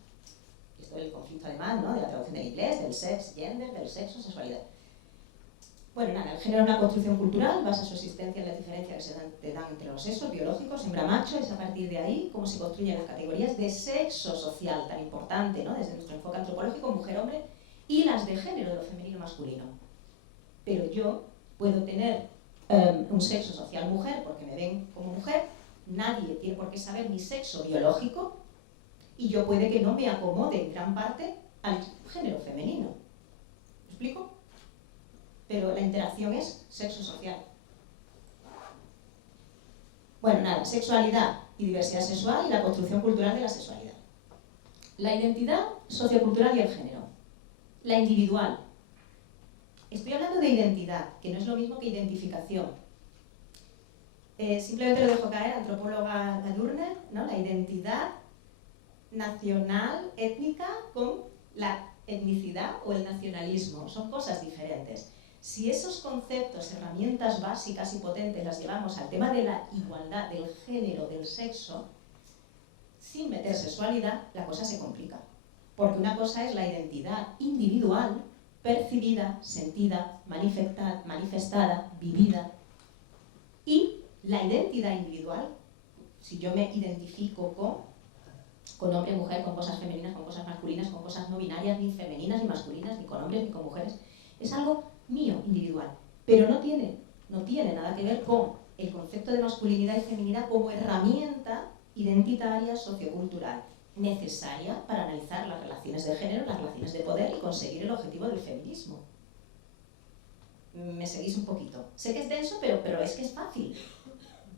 Esto es el conflicto además, ¿no?, de la traducción del inglés, del sex, gender, del sexo, sexualidad. Bueno, nada, el género es una construcción cultural, basa su existencia en las diferencias que se dan entre los sexos biológicos, hembra-macho, es a partir de ahí cómo se construyen las categorías de sexo social, tan importante, ¿no?, desde nuestro enfoque antropológico, mujer-hombre, y las de género, de lo femenino-masculino. Pero yo puedo tener un sexo social mujer porque me ven como mujer, nadie tiene por qué saber mi sexo biológico y yo puede que no me acomode en gran parte al género femenino. ¿Me explico? Pero la interacción es sexo social. Bueno, nada, sexualidad y diversidad sexual y la construcción cultural de la sexualidad. La identidad sociocultural y el género. La individual. Estoy hablando de identidad, que no es lo mismo que identificación. Simplemente lo dejo caer, antropóloga Durner, ¿no?, la identidad nacional, étnica, con la etnicidad o el nacionalismo. Son cosas diferentes. Si esos conceptos, herramientas básicas y potentes las llevamos al tema de la igualdad, del género, del sexo, sin meter sexualidad, la cosa se complica. Porque una cosa es la identidad individual, percibida, sentida, manifestada, vivida. Y la identidad individual, si yo me identifico con hombre, mujer, con cosas femeninas, con cosas masculinas, con cosas no binarias, ni femeninas, ni masculinas, ni con hombres, ni con mujeres, es algo mío, individual. Pero no tiene nada que ver con el concepto de masculinidad y feminidad como herramienta identitaria, sociocultural, necesaria para analizar las relaciones de género, las relaciones de poder y conseguir el objetivo del feminismo. ¿Me seguís un poquito? Sé que es denso, pero es que es fácil,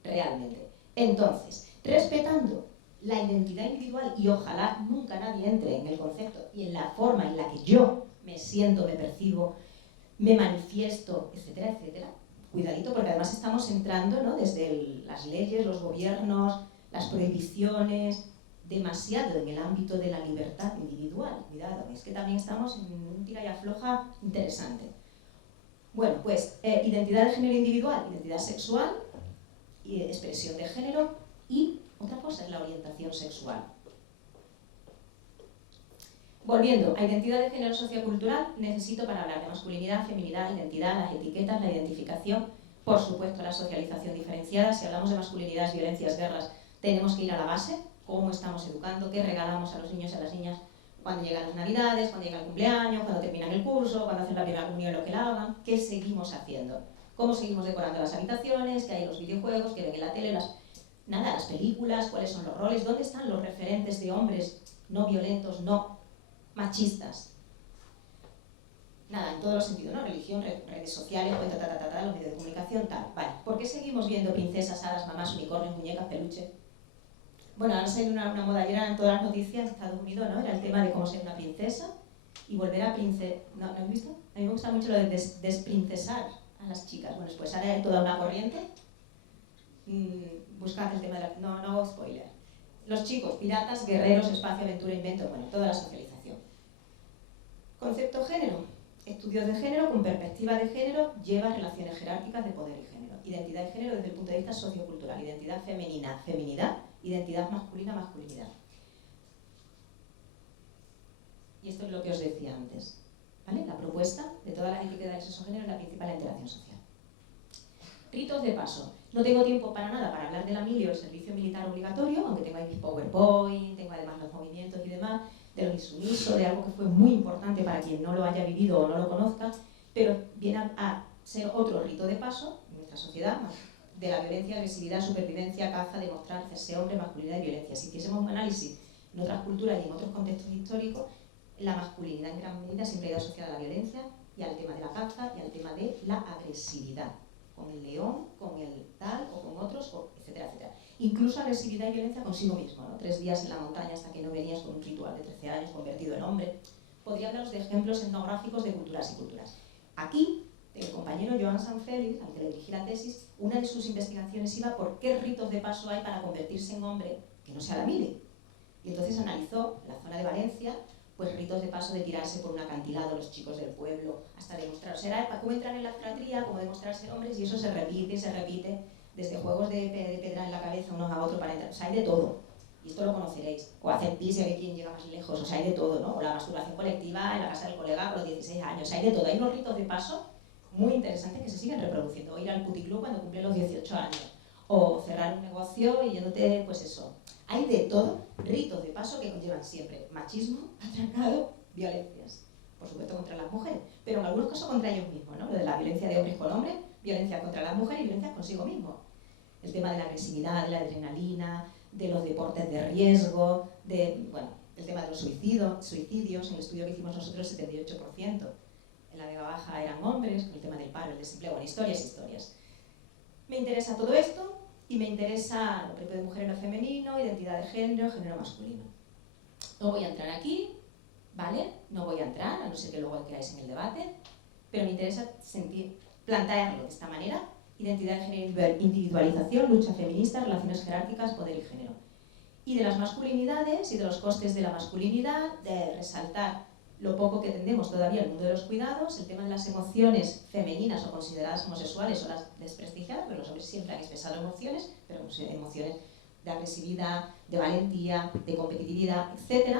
realmente. Entonces, respetando la identidad individual, y ojalá nunca nadie entre en el concepto y en la forma en la que yo me siento, me percibo, me manifiesto, etcétera, etcétera. Cuidadito, porque además estamos entrando, ¿no?, desde las leyes, los gobiernos, las prohibiciones, demasiado en el ámbito de la libertad individual. Cuidado, es que también estamos en un tira y afloja interesante. Bueno, pues identidad de género individual, identidad sexual, y expresión de género, y otra cosa es la orientación sexual. Volviendo a identidad de género sociocultural, necesito para hablar de masculinidad, feminidad, identidad, las etiquetas, la identificación, por supuesto la socialización diferenciada. Si hablamos de masculinidades, violencias, guerras, tenemos que ir a la base, cómo estamos educando, qué regalamos a los niños y a las niñas cuando llegan las navidades, cuando llega el cumpleaños, cuando terminan el curso, cuando hacen la primera comunión, lo que la hagan, qué seguimos haciendo, cómo seguimos decorando las habitaciones, qué hay en los videojuegos, qué ven en la tele, las películas, cuáles son los roles, dónde están los referentes de hombres no violentos, no machistas. Nada, en todos los sentidos, ¿no? Religión, redes sociales, los medios de comunicación, tal. Vale, ¿por qué seguimos viendo princesas, hadas, mamás, unicornios, muñecas, peluche? Bueno, ahora sale una moda, ayer en todas las noticias de Estados Unidos, ¿no? Era el tema de cómo ser una princesa y volver a ¿No lo has visto? A mí me gusta mucho lo de desprincesar a las chicas. Bueno, pues ahora hay toda una corriente. Buscad el tema de no hago spoiler. Los chicos, piratas, guerreros, espacio, aventura, invento, bueno, toda la socialización. Concepto género. Estudios de género con perspectiva de género lleva relaciones jerárquicas de poder y género. Identidad de género desde el punto de vista sociocultural. Identidad femenina, feminidad. Identidad masculina, masculinidad. Y esto es lo que os decía antes, ¿vale? La propuesta de todas las etiquetas de sexo-género es la principal interacción social. Ritos de paso. No tengo tiempo para nada para hablar de la mili o el servicio militar obligatorio, aunque tengo ahí mis PowerPoint, tengo además los movimientos y demás, de los insumisos, de algo que fue muy importante para quien no lo haya vivido o no lo conozca, pero viene a ser otro rito de paso en nuestra sociedad, de la violencia, agresividad, supervivencia, caza, demostrar, hacerse hombre, masculinidad y violencia. Si hiciésemos un análisis en otras culturas y en otros contextos históricos, la masculinidad en gran medida siempre ha ido asociada a la violencia y al tema de la caza y al tema de la agresividad, con el león, con el tal o con otros, etcétera, etcétera. Incluso agresividad y violencia consigo mismo, ¿no? 3 días en la montaña hasta que no venías con un ritual de 13 años convertido en hombre. Podría hablaros de ejemplos etnográficos de culturas y culturas. Aquí, el compañero Joan Sanfélix, al que le dirigí la tesis, una de sus investigaciones iba por qué ritos de paso hay para convertirse en hombre que no sea la mili. Y entonces analizó en la zona de Valencia, pues ritos de paso de tirarse por un acantilado los chicos del pueblo, hasta demostrar, o sea, era cómo entrar en la fratría, cómo demostrar ser hombres, y eso se repite, desde juegos de pedra en la cabeza unos a otros para entrar, o sea, hay de todo, y esto lo conoceréis, o hacer pis y a ver quién llega más lejos, o sea, hay de todo, ¿no? O la masturbación colectiva en la casa del colega con los 16 años, o sea, hay de todo, hay unos ritos de paso muy interesantes que se siguen reproduciendo, o ir al puticlub cuando cumple los 18 años, o cerrar un negocio y yéndote, pues eso. Hay de todo, ritos de paso que conllevan siempre machismo, patriarcado, violencias, por supuesto contra las mujeres, pero en algunos casos contra ellos mismos, ¿no? Lo de la violencia de hombres con hombres, violencia contra las mujeres y violencia consigo mismo. El tema de la agresividad, de la adrenalina, de los deportes de riesgo, el tema de los suicidios, en el estudio que hicimos nosotros, el 78%. En la Vega Baja eran hombres, con el tema del paro, el desempleo, bueno, historias. Me interesa todo esto. Y me interesa lo propio de mujer en lo femenino, identidad de género, género masculino. No voy a entrar aquí, ¿vale? No voy a entrar, a no ser que luego queráis en el debate, pero me interesa plantearlo de esta manera: identidad de género, individualización, lucha feminista, relaciones jerárquicas, poder y género. Y de las masculinidades y de los costes de la masculinidad, de resaltar lo poco que tendemos todavía al mundo de los cuidados, el tema de las emociones femeninas o consideradas homosexuales o las desprestigiadas, porque los hombres siempre han expresado emociones, pero emociones de agresividad, de valentía, de competitividad, etc.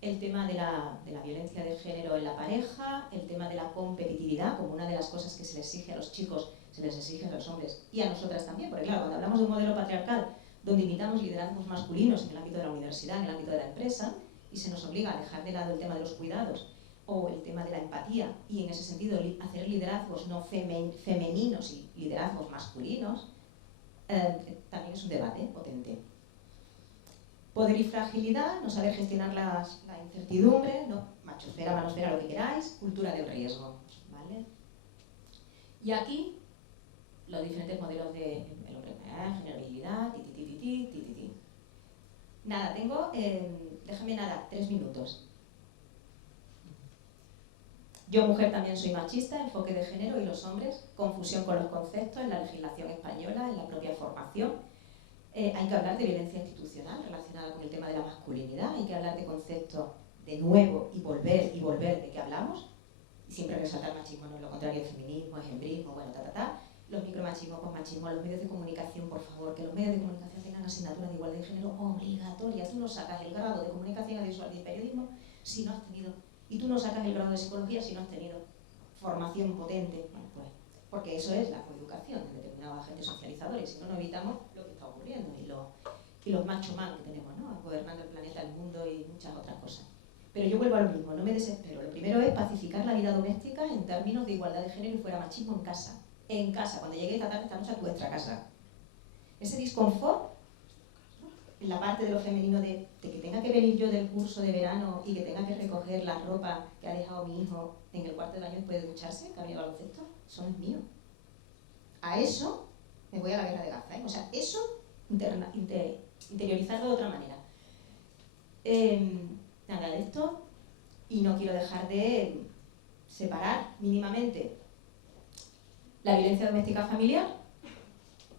el tema de la violencia de género en la pareja, el tema de la competitividad, como una de las cosas que se les exige a los chicos, se les exige a los hombres y a nosotras también, porque claro, cuando hablamos de un modelo patriarcal donde imitamos liderazgos masculinos en el ámbito de la universidad, en el ámbito de la empresa, y se nos obliga a dejar de lado el tema de los cuidados o el tema de la empatía, y en ese sentido hacer liderazgos no femeninos y liderazgos masculinos, también es un debate potente. Poder y fragilidad, no saber gestionar la incertidumbre, no, machosfera, manosfera, lo que queráis, cultura del riesgo, ¿vale? Y aquí, los diferentes modelos de el hombre, generabilidad, ti. Nada, tengo, déjame 3 minutos. Yo, mujer, también soy machista, enfoque de género y los hombres, confusión con los conceptos en la legislación española, en la propia formación. Hay que hablar de violencia institucional relacionada con el tema de la masculinidad, hay que hablar de conceptos de nuevo y volver, ¿de qué hablamos? Y siempre resaltar machismo, no es lo contrario, feminismo, ejembrismo, bueno, los micromachismos, posmachismos, los medios de comunicación, por favor, que los medios de comunicación tengan asignaturas de igualdad de género obligatorias. Tú no sacas el grado de comunicación audiovisual y de periodismo si no has tenido, y tú no sacas el grado de psicología si no has tenido formación potente, bueno, pues, porque eso es la coeducación de determinados agentes socializadores, si no, no evitamos lo que está ocurriendo y los macho man que tenemos, ¿no? Gobernando el planeta, el mundo y muchas otras cosas. Pero yo vuelvo a lo mismo, no me desespero. Lo primero es pacificar la vida doméstica en términos de igualdad de género y fuera machismo en casa. En casa, cuando llegue esta tarde, esta noche a vuestra casa. Ese disconfort, en la parte de lo femenino de que tenga que venir yo del curso de verano y que tenga que recoger la ropa que ha dejado mi hijo en el cuarto de baño después de ducharse, que ha venido al baloncesto, eso no es mío. A eso me voy a la guerra de Gaza, ¿eh? O sea, eso interiorizarlo de otra manera. Nada de esto, y no quiero dejar de separar mínimamente la violencia doméstica familiar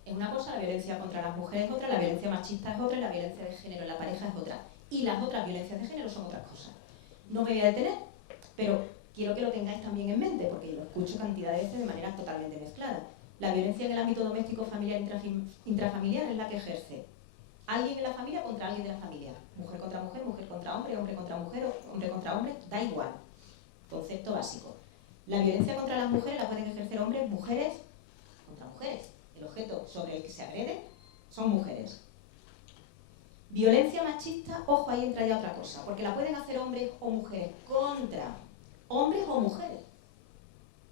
es una cosa, la violencia contra las mujeres es otra, la violencia machista es otra, y la violencia de género en la pareja es otra. Y las otras violencias de género son otras cosas. No me voy a detener, pero quiero que lo tengáis también en mente, porque lo escucho cantidad de veces de manera totalmente mezclada. La violencia en el ámbito doméstico, familiar, intrafamiliar es la que ejerce alguien en la familia contra alguien de la familia. Mujer contra hombre, hombre contra mujer, hombre contra hombre, da igual. Concepto básico. La violencia contra las mujeres la pueden ejercer hombres, mujeres contra mujeres. El objeto sobre el que se agrede son mujeres. Violencia machista, ojo, ahí entra ya otra cosa, porque la pueden hacer hombres o mujeres contra hombres o mujeres.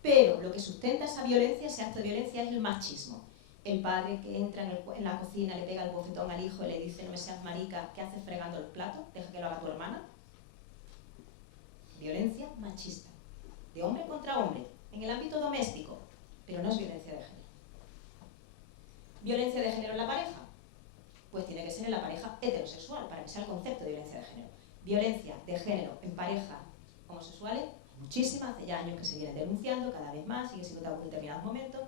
Pero lo que sustenta esa violencia, ese acto de violencia, es el machismo. El padre que entra en la cocina, le pega el bofetón al hijo y le dice: no me seas marica, ¿qué haces fregando el plato? Deja que lo haga tu hermana. Violencia machista. De hombre contra hombre, en el ámbito doméstico, pero no es violencia de género. ¿Violencia de género en la pareja? Pues tiene que ser en la pareja heterosexual, para que sea el concepto de violencia de género. Violencia de género en parejas homosexuales, muchísimas, hace ya años que se vienen denunciando, cada vez más, sigue siendo tabú en determinados momentos,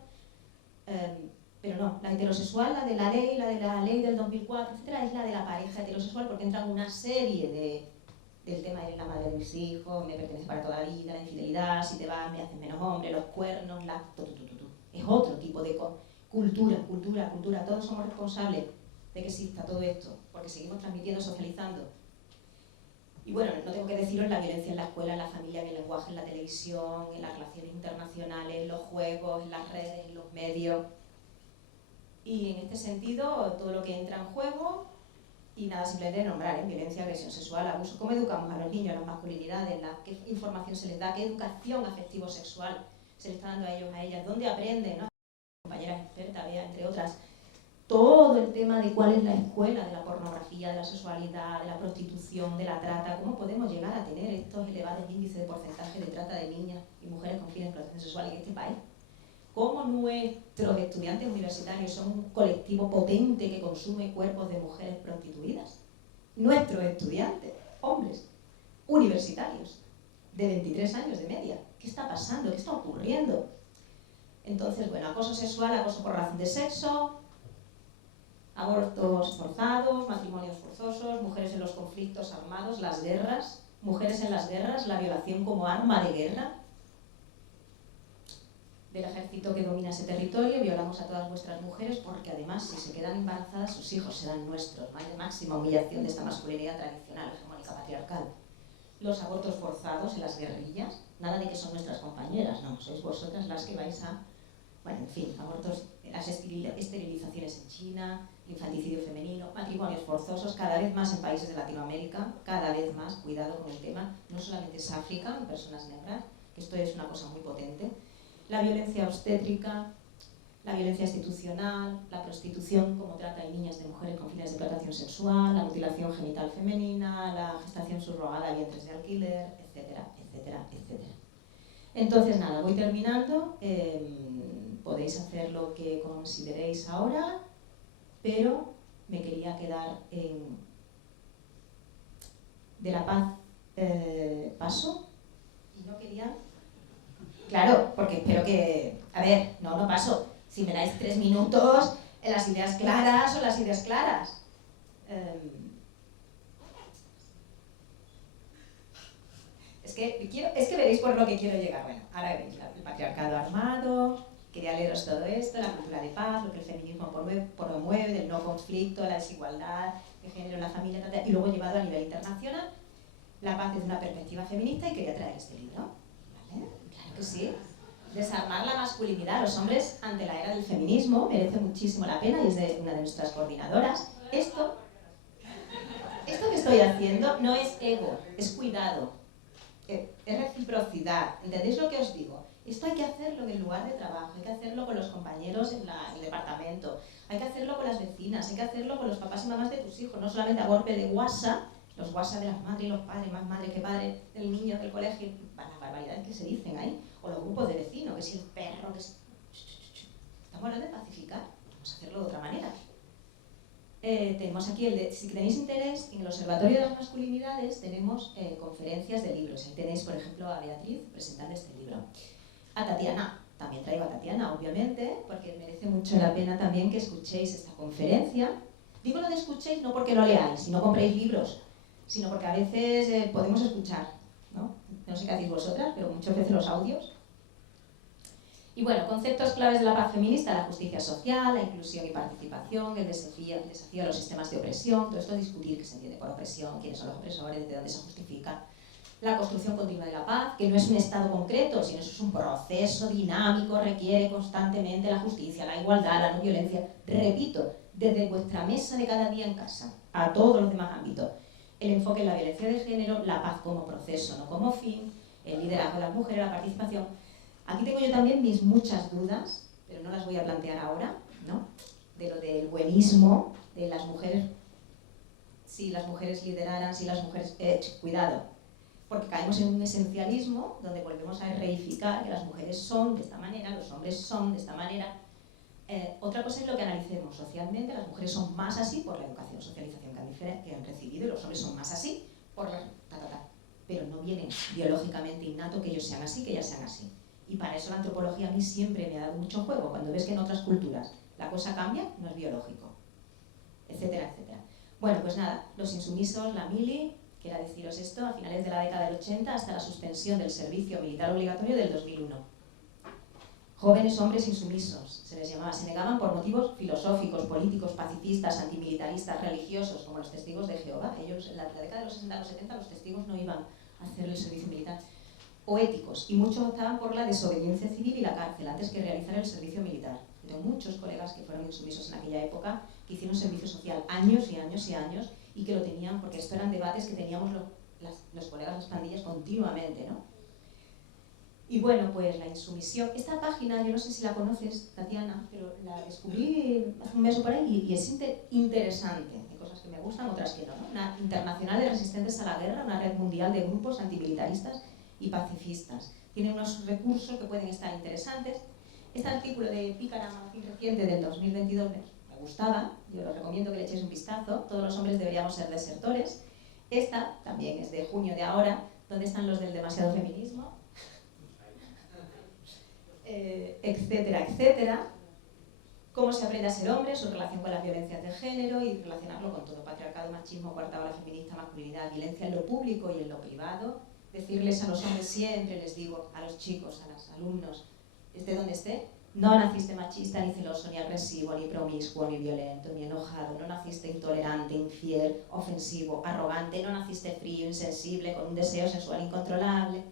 pero no, la heterosexual, la de la ley del 2004, etcétera, es la de la pareja heterosexual, porque entran una serie del tema de la madre de mis hijos, me pertenece para toda la vida, la infidelidad, si te vas me haces menos hombre, los cuernos, es otro tipo de cultura, todos somos responsables de que exista todo esto, porque seguimos transmitiendo, socializando. Y bueno, no tengo que deciros la violencia en la escuela, en la familia, en el lenguaje, en la televisión, en las relaciones internacionales, en los juegos, en las redes, en los medios. Y en este sentido, todo lo que entra en juego, y nada, simplemente nombrar, violencia, agresión sexual, abuso, cómo educamos a los niños, las masculinidades, qué información se les da, qué educación afectivo-sexual se les está dando a ellos, a ellas, dónde aprenden, ¿no? Compañeras expertas, Bea, entre otras, todo el tema de cuál es la escuela de la pornografía, de la sexualidad, de la prostitución, de la trata, cómo podemos llegar a tener estos elevados índices de porcentaje de trata de niñas y mujeres con fines de explotación sexual en este país. Cómo nuestros estudiantes universitarios son un colectivo potente que consume cuerpos de mujeres prostituidas. Nuestros estudiantes, hombres, universitarios, de 23 años de media. ¿Qué está pasando? ¿Qué está ocurriendo? Entonces, bueno, acoso sexual, acoso por razón de sexo, abortos forzados, matrimonios forzosos, mujeres en los conflictos armados, las guerras, mujeres en las guerras, la violación como arma de guerra del ejército que domina ese territorio. Violamos a todas vuestras mujeres porque además si se quedan embarazadas sus hijos serán nuestros. No hay máxima humillación de esta masculinidad tradicional, hegemónica, patriarcal. los abortos forzados en las guerrillas, nada de que son nuestras compañeras, no, sois vosotras las que vais a, bueno, en fin, abortos, las esterilizaciones en China, infanticidio femenino, matrimonios forzosos, cada vez más en países de Latinoamérica, cada vez más, cuidado con el tema, no solamente es África, en personas negras, que esto es una cosa muy potente, la violencia obstétrica, la violencia institucional, la prostitución como trata de niñas de mujeres con fines de explotación sexual, la mutilación genital femenina, la gestación subrogada, vientres de alquiler, etcétera, etcétera, etcétera. Entonces, nada, voy terminando. Podéis hacer lo que consideréis ahora, pero me quería quedar en de la paz paso y no quería... Claro, porque espero que... A ver, no paso. Si me dais 3 minutos, las ideas claras o las ideas claras. Es que veréis por lo que quiero llegar. Bueno, ahora veréis el patriarcado armado, quería leeros todo esto, la cultura de paz, lo que el feminismo promueve, del no conflicto, la desigualdad de género en la familia, y luego llevado a nivel internacional, la paz desde una perspectiva feminista, y quería traer este libro. ¿Vale? Claro que sí. Desarmar la masculinidad. Los hombres ante la era del feminismo merece muchísimo la pena y es de una de nuestras coordinadoras. Esto que estoy haciendo no es ego, es cuidado, es reciprocidad. ¿Entendéis lo que os digo? Esto hay que hacerlo en el lugar de trabajo, hay que hacerlo con los compañeros en el departamento, hay que hacerlo con las vecinas, hay que hacerlo con los papás y mamás de tus hijos, no solamente a golpe de WhatsApp, los WhatsApp de las madres y los padres, más madres que padres, del niño, del colegio, las barbaridades que se dicen ahí. O los grupos de vecinos, que si el perro, que si... Estamos hablando de pacificar, vamos a hacerlo de otra manera. Tenemos aquí, si tenéis interés, en el Observatorio de las Masculinidades tenemos conferencias de libros. Ahí tenéis, por ejemplo, a Beatriz presentando este libro. A Tatiana, también traigo a Tatiana, obviamente, porque merece mucho la pena también que escuchéis esta conferencia. Digo lo de escuchéis no porque lo leáis, si no compréis libros, sino porque a veces podemos escuchar, ¿no? No sé qué hacéis vosotras, pero muchas veces los audios. Y bueno, conceptos claves de la paz feminista: la justicia social, la inclusión y participación, el desafío a los sistemas de opresión, todo esto discutir qué se entiende por opresión, quiénes son los opresores, de dónde se justifica. La construcción continua de la paz, que no es un estado concreto, sino eso es un proceso dinámico, requiere constantemente la justicia, la igualdad, la no violencia. Repito, desde vuestra mesa de cada día en casa, a todos los demás ámbitos. El enfoque en la violencia de género, la paz como proceso, no como fin, el liderazgo de las mujeres, la participación. Aquí tengo yo también mis muchas dudas, pero no las voy a plantear ahora, ¿no? De lo del buenismo, de las mujeres, si las mujeres lideraran, si las mujeres... cuidado, porque caemos en un esencialismo donde volvemos a reificar que las mujeres son de esta manera, los hombres son de esta manera. Otra cosa es lo que analicemos socialmente. Las mujeres son más así por la educación, socialización que han recibido, y los hombres son más así por la... Pero no viene biológicamente innato que ellos sean así, que ellas sean así. Y para eso la antropología a mí siempre me ha dado mucho juego. Cuando ves que en otras culturas la cosa cambia, no es biológico, etcétera, etcétera. Bueno, pues nada, los insumisos, la mili, quiero deciros esto, a finales de la década del 80 hasta la suspensión del servicio militar obligatorio del 2001. Jóvenes hombres insumisos, se les llamaba, se negaban por motivos filosóficos, políticos, pacifistas, antimilitaristas, religiosos, como los testigos de Jehová. Ellos, en la década de los 60 a los 70, los testigos no iban a hacer el servicio militar. O éticos, y muchos optaban por la desobediencia civil y la cárcel antes que realizar el servicio militar. Tengo muchos colegas que fueron insumisos en aquella época, que hicieron servicio social años y años y años, y que lo tenían, porque esto eran debates que teníamos los colegas, las pandillas, continuamente, ¿no? Y bueno, pues la insumisión. Esta página, yo no sé si la conoces, Tatiana, pero la descubrí hace un mes o por ahí y es interesante. Hay cosas que me gustan, otras que no, ¿no? Una internacional de resistentes a la guerra, una red mundial de grupos antimilitaristas y pacifistas. Tiene unos recursos que pueden estar interesantes. Este artículo de Pícara, magazín reciente del 2022, me gustaba, yo lo recomiendo que le echéis un vistazo. Todos los hombres deberíamos ser desertores. Esta también es de junio de ahora. ¿Dónde están los del demasiado feminismo? Etcétera, etcétera. Cómo se aprende a ser hombre, su relación con las violencias de género y relacionarlo con todo: patriarcado, machismo, cuarta ola feminista, masculinidad, violencia en lo público y en lo privado. Decirles a los hombres siempre, les digo, a los chicos, a los alumnos, esté donde esté, No naciste machista, ni celoso, ni agresivo, ni promiscuo, ni violento, ni enojado. No naciste intolerante, infiel, ofensivo, arrogante. No naciste frío, insensible, con un deseo sexual incontrolable.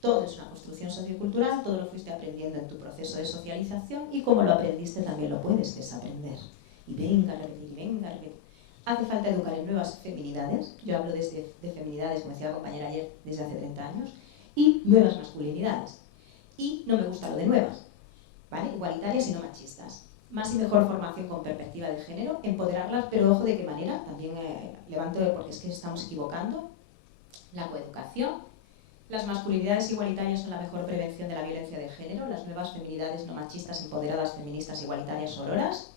Todo es una construcción sociocultural, todo lo fuiste aprendiendo en tu proceso de socialización y como lo aprendiste también lo puedes desaprender. Y venga a repetir, y venga a repetir. Hace falta educar en nuevas feminidades. Yo hablo de feminidades, como decía la compañera ayer, desde hace 30 años. Y nuevas masculinidades. Y no me gusta lo de nuevas, ¿vale? Igualitarias y no machistas. Más y mejor formación con perspectiva de género, empoderarlas, pero ojo de qué manera, también levanto porque es que estamos equivocando. La coeducación. Las masculinidades igualitarias son la mejor prevención de la violencia de género. Las nuevas feminidades no machistas, empoderadas, feministas, igualitarias, sororas.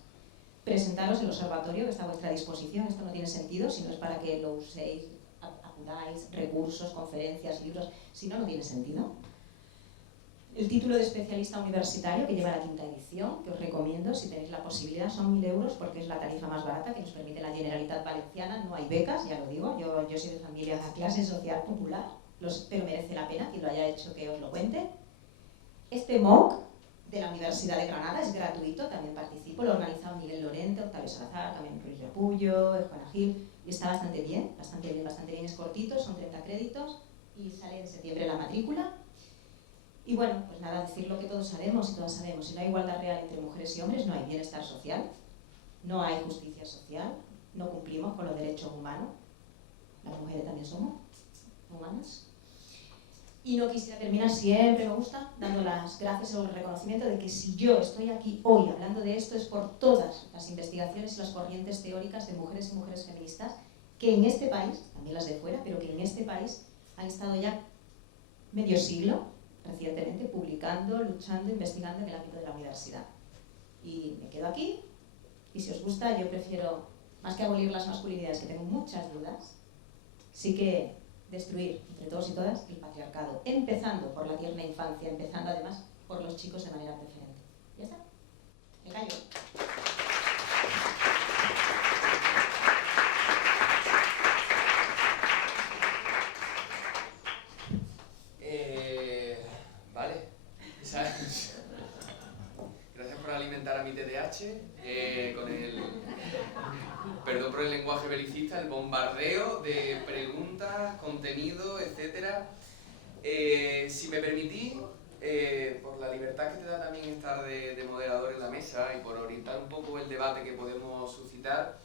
Presentaros el observatorio que está a vuestra disposición. Esto no tiene sentido si no es para que lo uséis, acudáis, recursos, conferencias, libros. Si no, no tiene sentido. El título de especialista universitario, que lleva la 5ª edición, que os recomiendo si tenéis la posibilidad, son 1.000 euros porque es la tarifa más barata que nos permite la Generalitat Valenciana. No hay becas, ya lo digo, yo soy de familia de clase social popular, pero merece la pena quien lo haya hecho que os lo cuente. Este MOOC de la Universidad de Granada es gratuito, también participo, lo ha organizado Miguel Lorente, Octavio Salazar, también Ruiz Repullo, Juana Gil, y está bastante bien, es cortito, son 30 créditos y sale en septiembre la matrícula. Y bueno, pues nada, decir lo que todos sabemos y todas sabemos. Si no hay igualdad real entre mujeres y hombres, no hay bienestar social, no hay justicia social, no cumplimos con los derechos humanos. Las mujeres también somos humanas. Y no quisiera terminar, siempre me gusta, dando las gracias o el reconocimiento de que si yo estoy aquí hoy hablando de esto es por todas las investigaciones y las corrientes teóricas de mujeres y mujeres feministas que en este país, también las de fuera, pero que en este país han estado ya medio siglo recientemente publicando, luchando, investigando en el ámbito de la universidad. Y me quedo aquí, y si os gusta, yo prefiero, más que abolir las masculinidades, que tengo muchas dudas, sí que destruir entre todos y todas el patriarcado, empezando por la tierna infancia, empezando además por los chicos de manera preferente. ¿Ya está? Me callo. Gracias por alimentar a mi TDAH con el, perdón por el lenguaje belicista, el bombardeo de preguntas, contenido, etc. Si me permitís, por la libertad que te da también estar de moderador en la mesa y por orientar un poco el debate que podemos suscitar,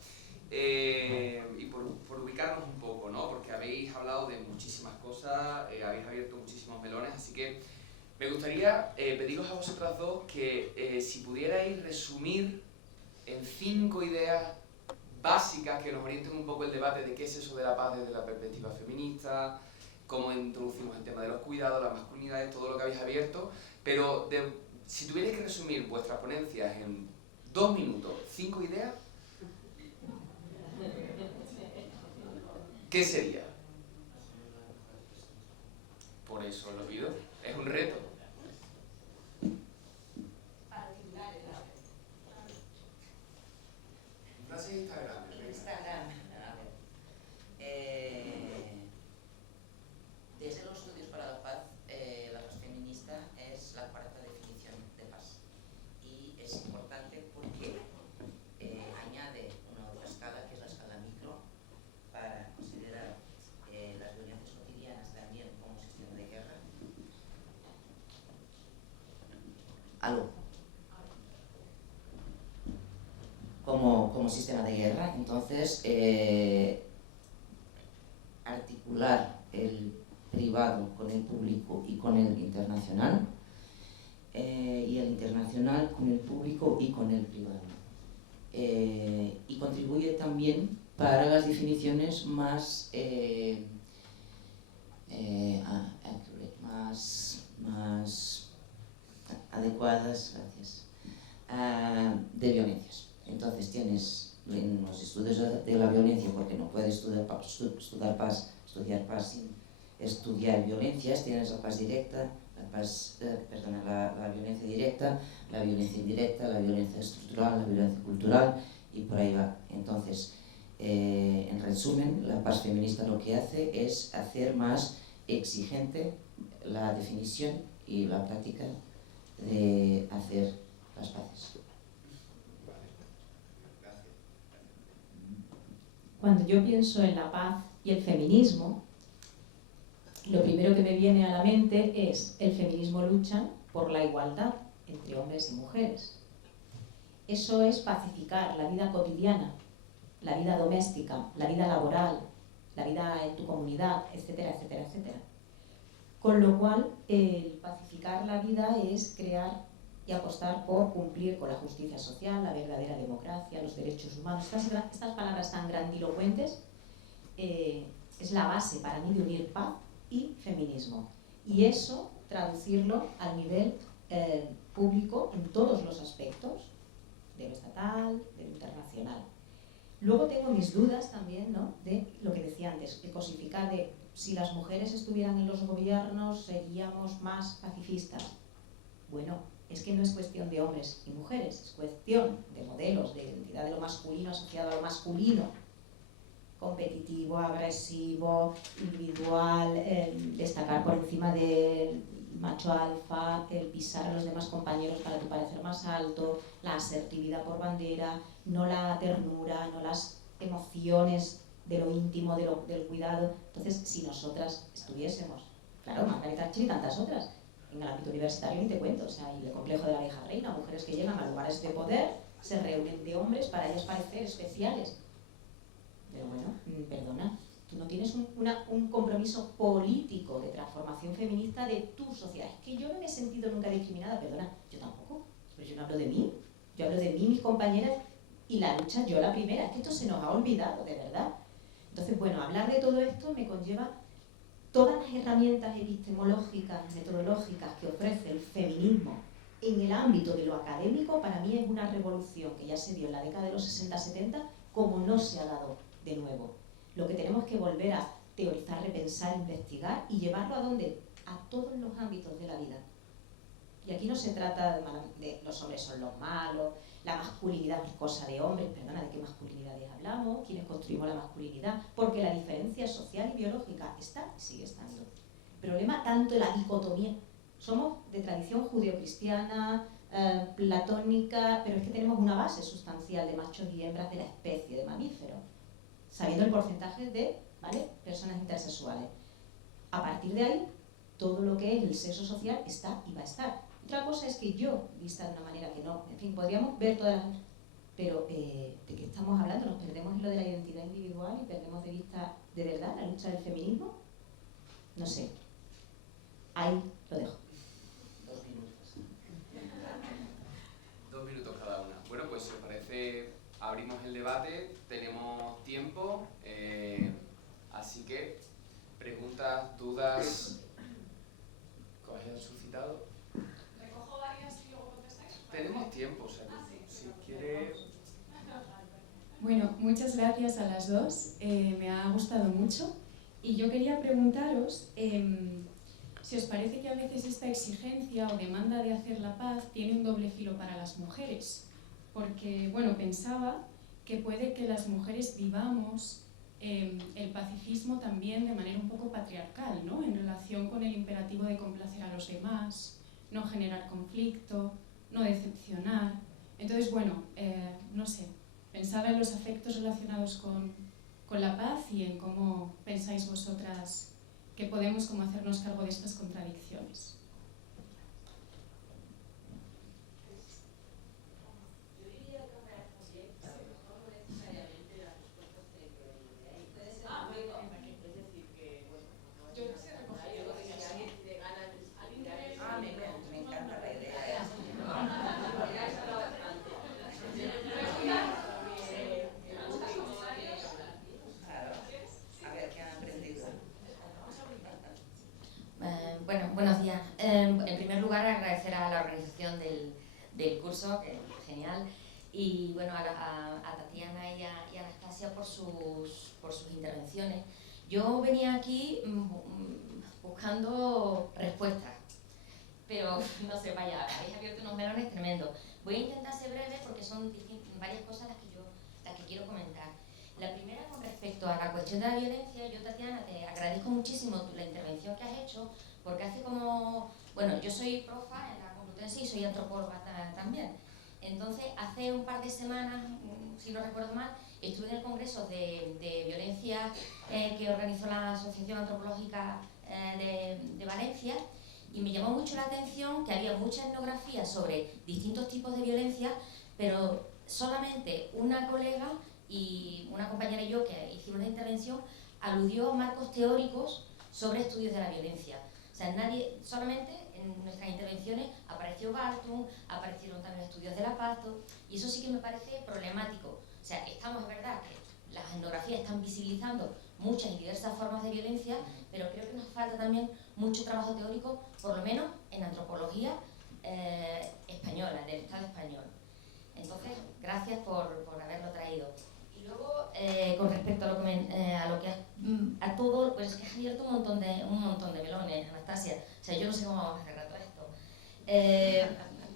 y por ubicarnos un poco, ¿no? Porque habéis hablado de muchísimas cosas, habéis abierto muchísimos melones, así que me gustaría pediros a vosotras dos que si pudierais resumir en 5 ideas básicas que nos orienten un poco el debate de qué es eso de la paz desde la perspectiva feminista, cómo introducimos el tema de los cuidados, las masculinidades, todo lo que habéis abierto, pero si tuvierais que resumir vuestras ponencias en 2 minutos, 5 ideas, ¿qué sería? Por eso lo pido, es un reto. Frases Instagram. A ver. Desde los estudios para la paz feminista es la 4ª definición de paz. Y es importante porque añade una otra escala, que es la escala micro, para considerar las violencias cotidianas también como sistema de guerra. Algo. Como sistema de guerra. Entonces, articular el privado con el público y con el internacional, y el internacional con el público y con el privado. Y contribuye también para las definiciones más más adecuadas, gracias, de violencias. Entonces tienes en los estudios de la violencia, porque no puedes estudiar paz sin estudiar violencias, tienes la paz directa, la violencia directa, la violencia indirecta, la violencia estructural, la violencia cultural, y por ahí va. Entonces, en resumen, la paz feminista lo que hace es hacer más exigente la definición y la práctica de hacer las paces. Cuando yo pienso en la paz y el feminismo, lo primero que me viene a la mente es el feminismo lucha por la igualdad entre hombres y mujeres. Eso es pacificar la vida cotidiana, la vida doméstica, la vida laboral, la vida en tu comunidad, etcétera, etcétera, etcétera. Con lo cual, el pacificar la vida es crear y apostar por cumplir con la justicia social, la verdadera democracia, los derechos humanos. Estas palabras tan grandilocuentes es la base para mí de unir paz y feminismo. Y eso, traducirlo al nivel público en todos los aspectos, de lo estatal, de lo internacional. Luego tengo mis dudas también, ¿no?, de lo que decía antes, de cosificar de si las mujeres estuvieran en los gobiernos seríamos más pacifistas. Bueno, es que no es cuestión de hombres y mujeres, es cuestión de modelos, de identidad de lo masculino asociado a lo masculino, competitivo, agresivo, individual, destacar por encima del macho alfa, el pisar a los demás compañeros para tu parecer más alto, la asertividad por bandera, no la ternura, no las emociones de lo íntimo, del cuidado. Entonces, si nosotras estuviésemos, claro, Margarita Thatcher y tantas otras, en el ámbito universitario ni te cuento, o sea, y el complejo de la vieja reina, mujeres que llegan a lugares de poder, se reúnen de hombres para ellos parecer especiales. Pero bueno, perdona, tú no tienes un compromiso político de transformación feminista de tu sociedad. Es que yo no me he sentido nunca discriminada, perdona, yo tampoco, pero yo no hablo de mí, yo hablo de mí, mis compañeras, y la lucha yo la primera. Es que esto se nos ha olvidado, de verdad. Entonces, bueno, hablar de todo esto me conlleva todas las herramientas epistemológicas, metodológicas que ofrece el feminismo en el ámbito de lo académico. Para mí es una revolución que ya se dio en la década de los 60-70, como no se ha dado de nuevo. Lo que tenemos que volver a teorizar, repensar, investigar y llevarlo ¿a dónde? A todos los ámbitos de la vida. Y aquí no se trata de los hombres son los malos, la masculinidad es cosa de hombres, perdona, ¿de qué masculinidades hablamos? ¿Quiénes construimos la masculinidad? Porque la diferencia social y biológica está y sigue estando. El problema tanto la dicotomía. Somos de tradición judeocristiana, platónica, pero es que tenemos una base sustancial de machos y hembras de la especie de mamífero, sabiendo el porcentaje de, ¿vale?, personas intersexuales. A partir de ahí, todo lo que es el sexo social está y va a estar. Otra cosa es que yo, vista de una manera que no, en fin, podríamos ver todas las... Pero, ¿de qué estamos hablando? ¿Nos perdemos en lo de la identidad individual y perdemos de vista, de verdad, la lucha del feminismo? No sé. Ahí lo dejo. 2 minutos. 2 minutos cada una. Bueno, pues si os parece, abrimos el debate, tenemos tiempo, así que preguntas, dudas que os hayan suscitado. ¿Recojo varias y luego contestáis? Tenemos tiempo, o sea, si quieres... Bueno, muchas gracias a las dos, me ha gustado mucho y yo quería preguntaros si os parece que a veces esta exigencia o demanda de hacer la paz tiene un doble filo para las mujeres, porque, bueno, pensaba que puede que las mujeres vivamos el pacifismo también de manera un poco patriarcal, ¿no?, en relación con el imperativo de complacer a los demás, no generar conflicto, no decepcionar. Entonces, bueno, no sé, pensaba en los afectos relacionados con la paz y en cómo pensáis vosotras que podemos como hacernos cargo de estas contradicciones. Yo diría que una también, a lo mejor no necesariamente las respuestas tienen que venir de ahí. Puede ser es decir, que bueno, no es Yo sí recojo. yo creo que si alguien tiene ganas de Me encanta la idea. A ver, ¿qué han aprendido? Bueno, buenos días. En primer lugar, agradecer a la organización del curso, que es genial, y bueno, a Tatiana y a Anastasia por sus intervenciones. Yo venía aquí buscando respuestas, pero no sé, vaya, habéis abierto unos melones tremendos. Voy a intentar ser breve porque son varias cosas las que quiero comentar. La primera, con respecto a la cuestión de la violencia, yo, Tatiana, te agradezco muchísimo la intervención que has hecho, porque hace como, bueno, yo soy profa en la Complutense y soy antropóloga también. Entonces, hace un par de semanas, si no recuerdo mal, estuve en el congreso de violencia que organizó la Asociación Antropológica de Valencia, y me llamó mucho la atención que había mucha etnografía sobre distintos tipos de violencia, pero solamente una colega y una compañera y yo que hicimos la intervención aludió a marcos teóricos sobre estudios de la violencia. O sea, nadie, solamente en nuestras intervenciones apareció Galtung, aparecieron también estudios de la paz, y eso sí que me parece problemático. O sea, estamos, es verdad, que las etnografías están visibilizando muchas y diversas formas de violencia, pero creo que nos falta también mucho trabajo teórico, por lo menos en antropología española, del Estado español. Entonces, gracias por haberlo traído. Y luego, con respecto a lo que a todo, pues es que has abierto un montón de melones, Anastasia. O sea, yo no sé cómo vamos a cerrar todo esto.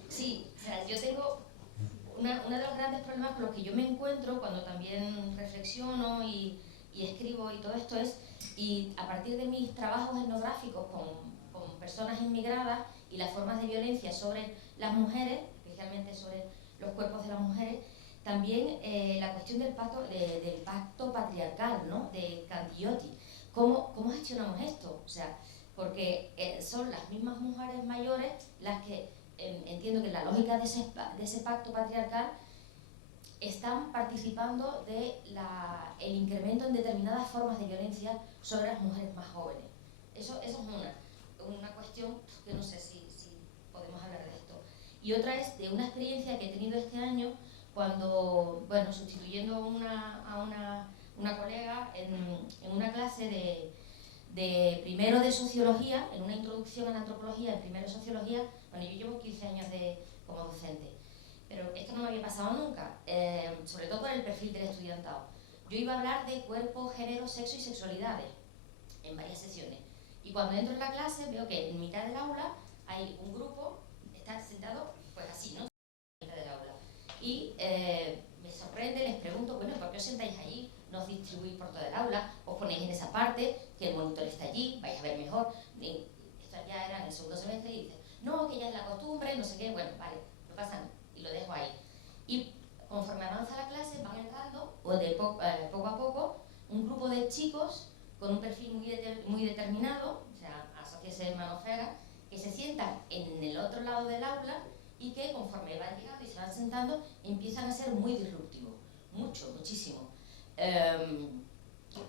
Sí, o sea, yo tengo uno de los grandes problemas con los que yo me encuentro cuando también reflexiono y escribo y todo esto es, y a partir de mis trabajos etnográficos con personas inmigradas y las formas de violencia sobre las mujeres, especialmente sobre los cuerpos de las mujeres, también la cuestión del pacto patriarcal, ¿no?, de Cantillotti. ¿Cómo gestionamos esto? O sea, porque son las mismas mujeres mayores las que, entiendo que en la lógica de ese pacto patriarcal, están participando el incremento en determinadas formas de violencia sobre las mujeres más jóvenes. Eso es una cuestión que no sé si podemos hablar de esto. Y otra es de una experiencia que he tenido este año cuando, bueno, sustituyendo a una colega en una clase de primero de sociología, en una introducción a la antropología, en primero de sociología. Bueno, yo llevo 15 años como docente, pero esto no me había pasado nunca, sobre todo por el perfil del estudiantado. Yo iba a hablar de cuerpo, género, sexo y sexualidades en varias sesiones. Y cuando entro en la clase veo que en mitad del aula hay un grupo, está sentado pues así, ¿no?, en mitad del aula. Y me sorprende, les pregunto, bueno, ¿por qué os sentáis allí? ¿No os distribuís por todo el aula? ¿Os ponéis en esa parte? Que el monitor está allí, vais a ver mejor. Y esto ya era en el segundo semestre y dicen, no, que ya es la costumbre, no sé qué. Bueno, vale, no pasa nada. Y lo dejo ahí. Y conforme avanza la clase van entrando, poco a poco, un grupo de chicos con un perfil muy determinado, o sea, asóciese manofera, que se sientan en el otro lado del aula y que conforme van llegando y se van sentando empiezan a ser muy disruptivos, muchísimo.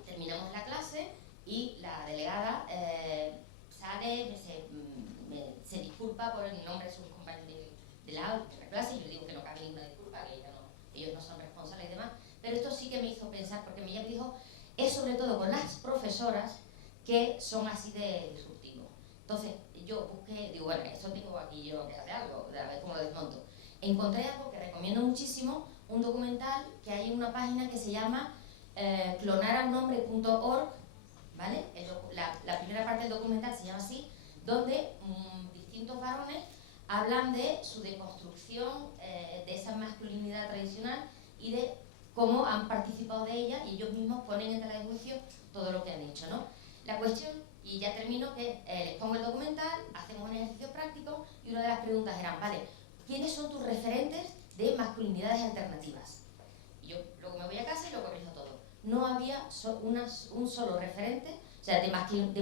Terminamos la clase y la delegada sale, se disculpa por el nombre de sus compañeros de la clase, y yo digo que no cabe ninguna disculpa, que ellos no son responsables y demás, pero esto sí que me hizo pensar, porque ella me dijo, es sobre todo con las profesoras que son así de disruptivos. Entonces yo busqué, digo, bueno, esto tengo aquí yo que hacer algo, a ver cómo lo desmonto. Encontré algo que recomiendo muchísimo, un documental que hay en una página que se llama clonaralnombre.org, ¿vale? La primera parte del documental se llama así, donde distintos varones hablan de su deconstrucción de esa masculinidad tradicional y de cómo han participado de ella, y ellos mismos ponen en tela de juicio todo lo que han hecho, ¿no? La cuestión, y ya termino, que les pongo el documental, hacemos un ejercicio práctico y una de las preguntas eran, vale, ¿quiénes son tus referentes de masculinidades alternativas? Y yo luego me voy a casa y lo corrijo todo. No había un solo referente, o sea, de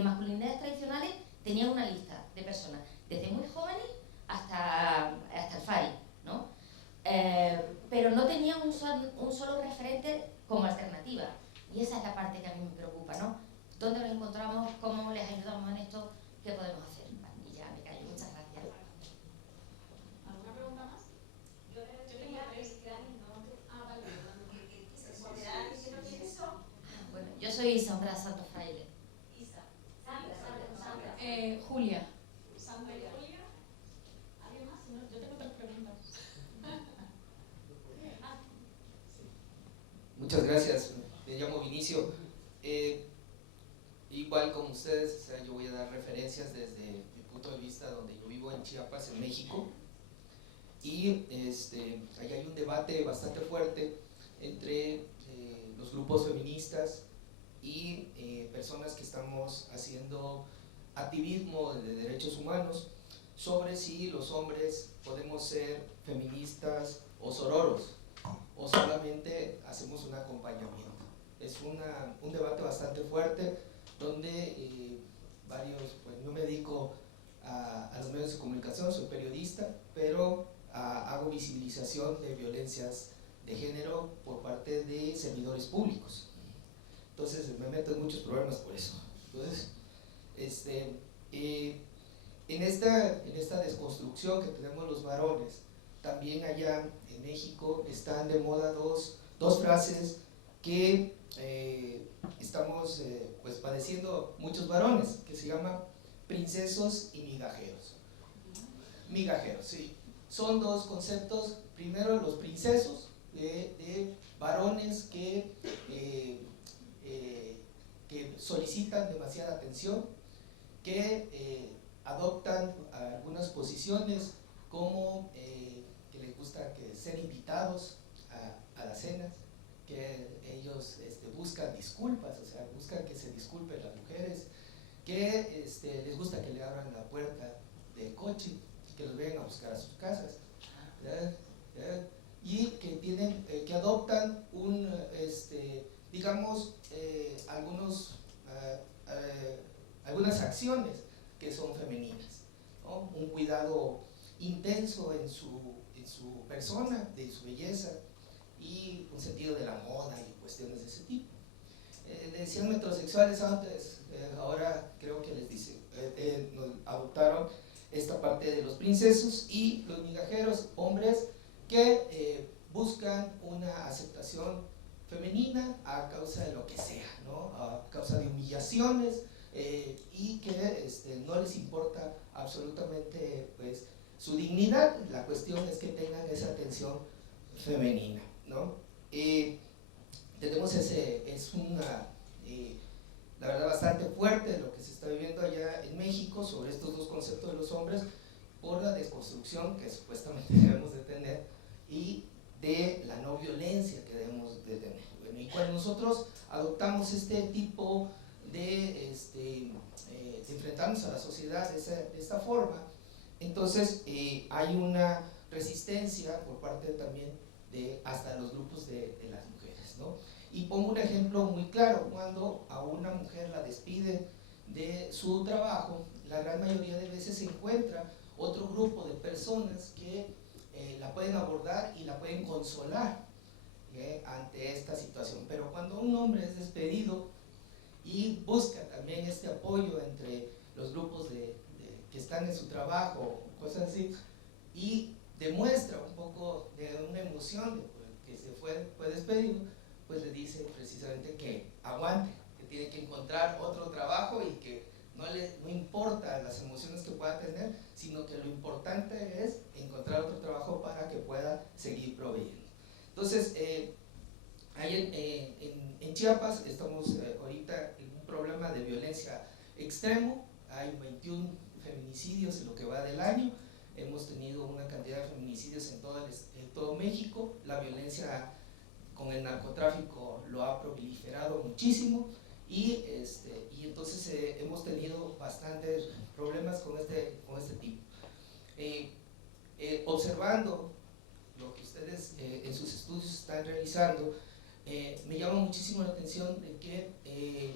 masculinidades tradicionales tenía una lista de personas, desde muy jóvenes hasta el FAI, ¿no? Pero no tenía un solo referente como alternativa, y esa es la parte que a mí me preocupa, ¿no? ¿Dónde los encontramos? ¿Cómo les ayudamos en esto? ¿Qué podemos hacer? Y ya me callo. Muchas gracias. ¿Alguna pregunta más? Yo tengo tres. Bueno, yo soy Sandra Santos Fraile. Julia. Sandra y Julia. ¿Alguien más? No, yo tengo tres preguntas. Muchas gracias, me llamo Vinicio. Igual como ustedes, o sea, yo voy a dar referencias desde mi punto de vista donde yo vivo en Chiapas, en México, y ahí hay un debate bastante fuerte entre los grupos feministas y personas que estamos haciendo activismo de derechos humanos sobre si los hombres podemos ser feministas o sororos, o solamente hacemos un acompañamiento. Es un debate bastante fuerte donde varios, pues no me dedico a los medios de comunicación, soy periodista, pero hago visibilización de violencias de género por parte de servidores públicos. Entonces me meto en muchos problemas por eso. Entonces, en esta desconstrucción que tenemos los varones, también allá en México están de moda dos frases que estamos pues padeciendo muchos varones, que se llaman princesos y migajeros. Migajeros, sí. Son dos conceptos. Primero, los princesos, de varones que solicitan demasiada atención, que adoptan algunas posiciones como que les gusta ser invitados a las cenas, que ellos buscan disculpas, o sea, buscan que se disculpen las mujeres, que les gusta que le abran la puerta del coche, que los vengan a buscar a sus casas, y que adoptan digamos, algunas acciones que son femeninas, ¿no? Un cuidado intenso en su persona, de su belleza, y un sentido de la moda y cuestiones de ese tipo. Le decían metrosexuales antes, ahora creo que les dicen, nos adoptaron esta parte de los princesos, y los migajeros, hombres que buscan una aceptación femenina a causa de lo que sea, ¿no? A causa de humillaciones, y que no les importa absolutamente pues, su dignidad. La cuestión es que tengan esa atención femenina, ¿no? Tenemos la verdad, bastante fuerte lo que se está viviendo allá en México sobre estos dos conceptos de los hombres, por la desconstrucción que supuestamente debemos de tener y de la no violencia que debemos de tener. Bueno, y cuando nosotros adoptamos este tipo de enfrentarnos a la sociedad de esta forma, entonces hay una resistencia por parte también de hasta los grupos de las mujeres, ¿no? Y pongo un ejemplo muy claro: cuando a una mujer la despiden de su trabajo, la gran mayoría de veces se encuentra otro grupo de personas que la pueden abordar y la pueden consolar ante esta situación. Pero cuando un hombre es despedido y busca también este apoyo entre los grupos que están en su trabajo, cosas así, y demuestra un poco de una emoción de que fue despedido, pues le dice precisamente que aguante, que tiene que encontrar otro trabajo y que no importa las emociones que pueda tener, sino que lo importante es encontrar otro trabajo para que pueda seguir proveyendo. Entonces, ahí en Chiapas estamos ahorita en un problema de violencia extremo. Hay 21 feminicidios en lo que va del año. Hemos tenido una cantidad de feminicidios en todo México. La violencia con el narcotráfico lo ha proliferado muchísimo, y entonces hemos tenido bastantes problemas con este tipo. Observando lo que ustedes en sus estudios están realizando, me llama muchísimo la atención de que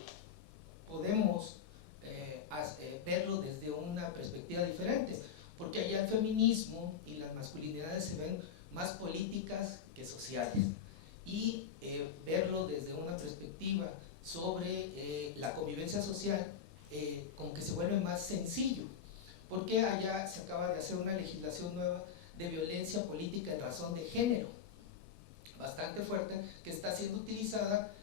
podemos verlo desde una perspectiva diferente, porque allá el feminismo y las masculinidades se ven más políticas que sociales, y verlo desde una perspectiva sobre la convivencia social como que se vuelve más sencillo, porque allá se acaba de hacer una legislación nueva de violencia política en razón de género, bastante fuerte, que está siendo utilizada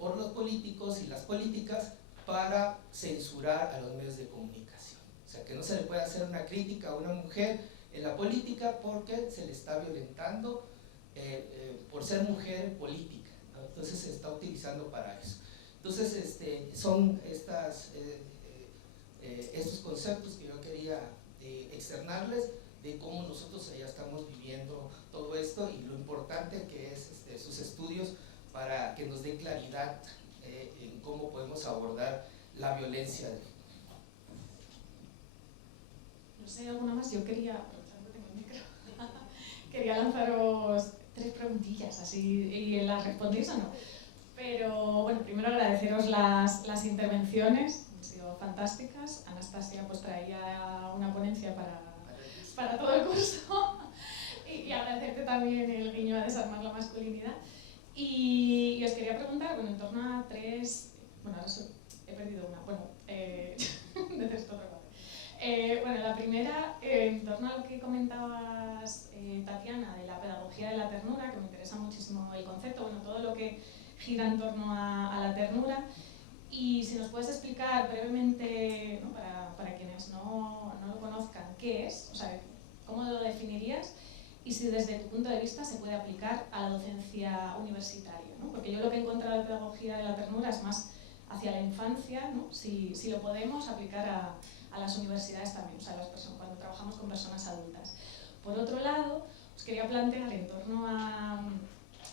por los políticos y las políticas para censurar a los medios de comunicación. O sea, que no se le puede hacer una crítica a una mujer en la política porque se le está violentando por ser mujer política, ¿no? Entonces se está utilizando para eso. Entonces son estos conceptos que yo quería externarles, de cómo nosotros allá estamos viviendo todo esto y lo importante que es sus estudios para que nos den claridad en cómo podemos abordar la violencia. sé alguna más, yo quería, aprovechando que tengo el micro, quería lanzaros 3 preguntillas, así, y las respondéis o no. Pero bueno, primero agradeceros las intervenciones, han sido fantásticas. Anastasia pues traía una ponencia para todo el curso y agradecerte también el guiño a desarmar la masculinidad. Y os quería preguntar, bueno, en torno a 3, bueno, ahora he perdido una, bueno, necesito otra cosa. Bueno, la primera, en torno a lo que comentabas, Tatiana, de la pedagogía de la ternura, que me interesa muchísimo el concepto, bueno, todo lo que gira en torno a la ternura. Y si nos puedes explicar brevemente, ¿no? para quienes no lo conozcan, qué es, o sea, cómo lo definirías y si desde tu punto de vista se puede aplicar a la docencia universitaria, ¿no? Porque yo lo que he encontrado de pedagogía de la ternura es más hacia la infancia, ¿no? Si lo podemos aplicar a las universidades también, o sea, cuando trabajamos con personas adultas. Por otro lado, os quería plantear en torno a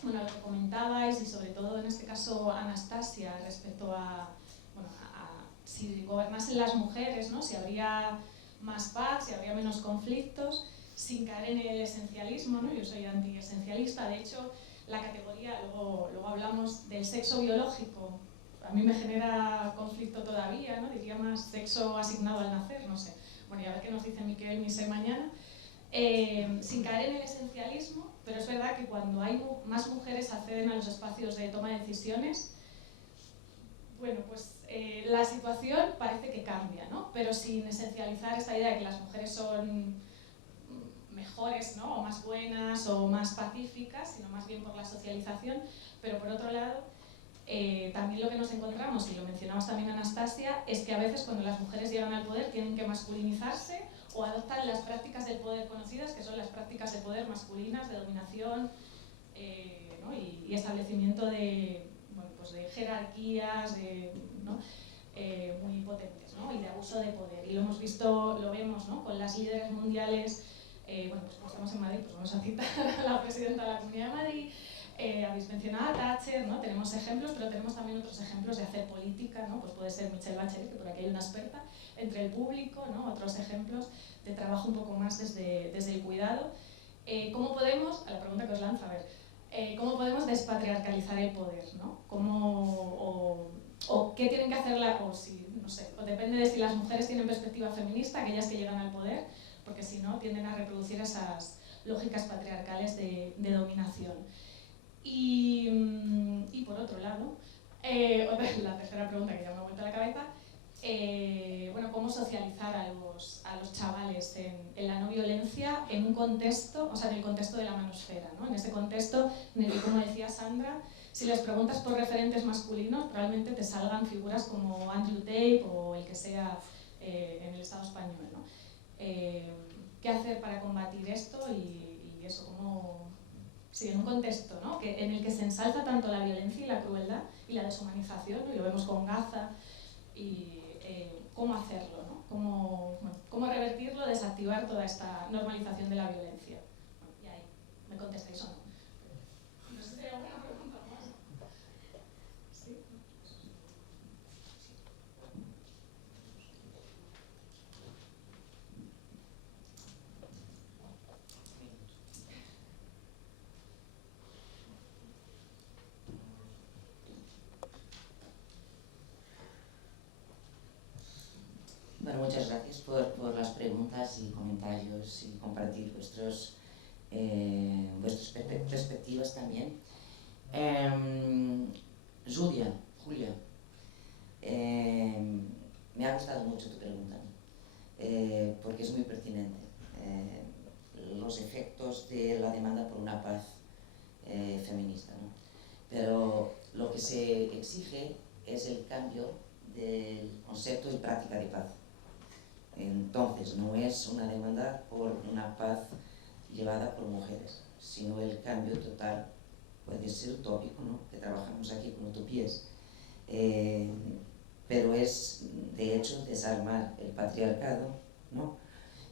lo que comentabais y sobre todo en este caso Anastasia respecto a si gobernasen las mujeres, ¿no? Si habría más paz, si habría menos conflictos, sin caer en el esencialismo, ¿no? Yo soy antiesencialista, de hecho la categoría, luego hablamos del sexo biológico, a mí me genera conflicto todavía, ¿no? Diría más sexo asignado al nacer, no sé. Bueno, y a ver qué nos dice Miquel Misé mañana. Sin caer en el esencialismo, pero es verdad que cuando hay más mujeres acceden a los espacios de toma de decisiones, bueno, pues la situación parece que cambia, ¿no? Pero sin esencializar esta idea de que las mujeres son mejores, ¿no? O más buenas o más pacíficas, sino más bien por la socialización. Pero por otro lado, también lo que nos encontramos, y lo mencionamos también Anastasia, es que a veces cuando las mujeres llegan al poder tienen que masculinizarse o adoptan las prácticas del poder conocidas, que son las prácticas de poder masculinas, de dominación, ¿no? y establecimiento de, bueno, pues de jerarquías, ¿no? Muy potentes, ¿no? Y de abuso de poder. Y lo hemos visto, lo vemos, ¿no? Con las líderes mundiales, bueno, pues como estamos en Madrid, pues vamos a citar a la presidenta de la Comunidad de Madrid. Habéis mencionado a Thatcher, ¿no? Tenemos ejemplos, pero tenemos también otros ejemplos de hacer política, ¿no? Pues puede ser Michelle Bachelet, que por aquí hay una experta, entre el público, ¿no? Otros ejemplos de trabajo un poco más desde el cuidado. ¿Cómo podemos, a la pregunta que os lanzo, a ver, cómo podemos despatriarcalizar el poder, ¿no? O qué tienen que hacer o si, no sé, o depende de si las mujeres tienen perspectiva feminista, aquellas que llegan al poder, porque si no tienden a reproducir esas lógicas patriarcales de dominación. Y por otro lado, la tercera pregunta que ya me ha vuelto a la cabeza, bueno, cómo socializar a los chavales en la no violencia en un contexto, o sea, en el contexto de la manosfera, ¿no? En ese contexto en el que, como decía Sandra, si les preguntas por referentes masculinos, probablemente te salgan figuras como Andrew Tate o el que sea en el Estado español, ¿no? ¿Qué hacer para combatir esto y eso, cómo... Sí, en un contexto, ¿no? En el que se ensalza tanto la violencia y la crueldad y la deshumanización, ¿no? Y lo vemos con Gaza, y cómo hacerlo, ¿no? Cómo revertirlo, desactivar toda esta normalización de la violencia. Bueno, y ahí, ¿me contestáis o no? No sé si hay alguna pregunta más. ¿Sí? Bueno, muchas gracias por las preguntas y comentarios y compartir vuestras perspectivas también. Julia, me ha gustado mucho tu pregunta, porque es muy pertinente. Los efectos de la demanda por una paz feminista, ¿no? Pero lo que se exige es el cambio del concepto y práctica de paz. Entonces, no es una demanda por una paz llevada por mujeres, sino el cambio total. Puede ser utópico, ¿no? Que trabajamos aquí con utopías, pero es, de hecho, desarmar el patriarcado, ¿no?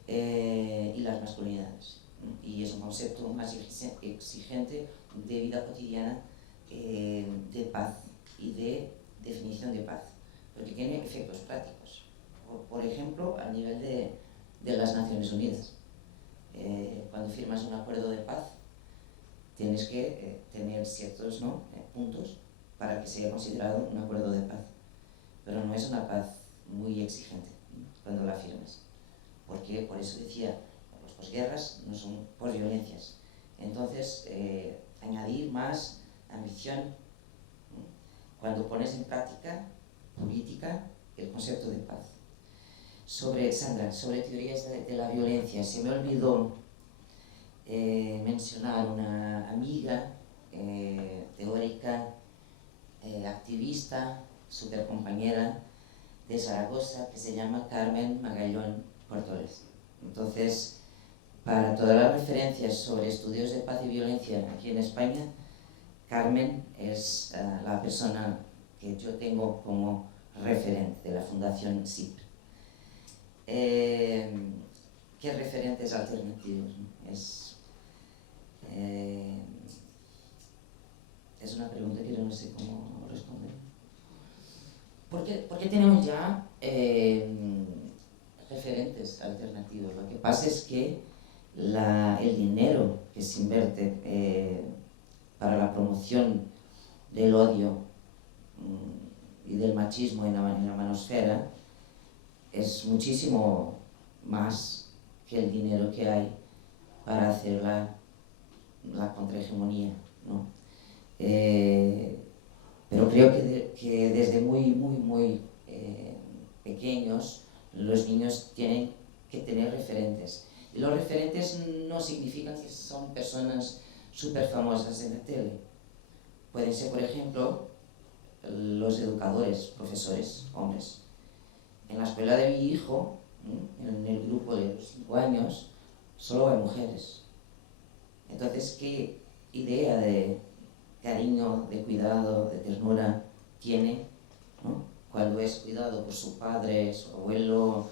Y las masculinidades, ¿no? Y es un concepto más exigente de vida cotidiana, de paz y de definición de paz, porque tiene efectos prácticos. Por ejemplo, a nivel de las Naciones Unidas. Cuando firmas un acuerdo de paz, tienes que tener ciertos puntos para que sea considerado un acuerdo de paz. Pero no es una paz muy exigente, ¿no?, cuando la firmas. Porque, por eso decía, las posguerras no son posviolencias. Entonces, añadir más ambición, ¿no?, cuando pones en práctica política el concepto de paz. Sandra, sobre teorías de la violencia, se me olvidó mencionar una amiga teórica, activista, super compañera de Zaragoza, que se llama Carmen Magallón Portores. Entonces, para todas las referencias sobre estudios de paz y violencia aquí en España, Carmen es la persona que yo tengo como referente de la Fundación SIPR. ¿Qué referentes alternativos, ¿no? Es una pregunta que yo no sé cómo responder. ¿Por qué tenemos ya referentes alternativos? Lo que pasa es que el dinero que se invierte para la promoción del odio y del machismo en la manosfera es muchísimo más que el dinero que hay para hacer la contrahegemonía, ¿no? Pero creo que desde muy pequeños los niños tienen que tener referentes. Y los referentes no significan que son personas súper famosas en la tele. Pueden ser, por ejemplo, los educadores, profesores, hombres. En la escuela de mi hijo, en el grupo de los 5 años, solo hay mujeres. Entonces, ¿qué idea de cariño, de cuidado, de ternura tiene, ¿no?, cuando es cuidado por su padre, su abuelo,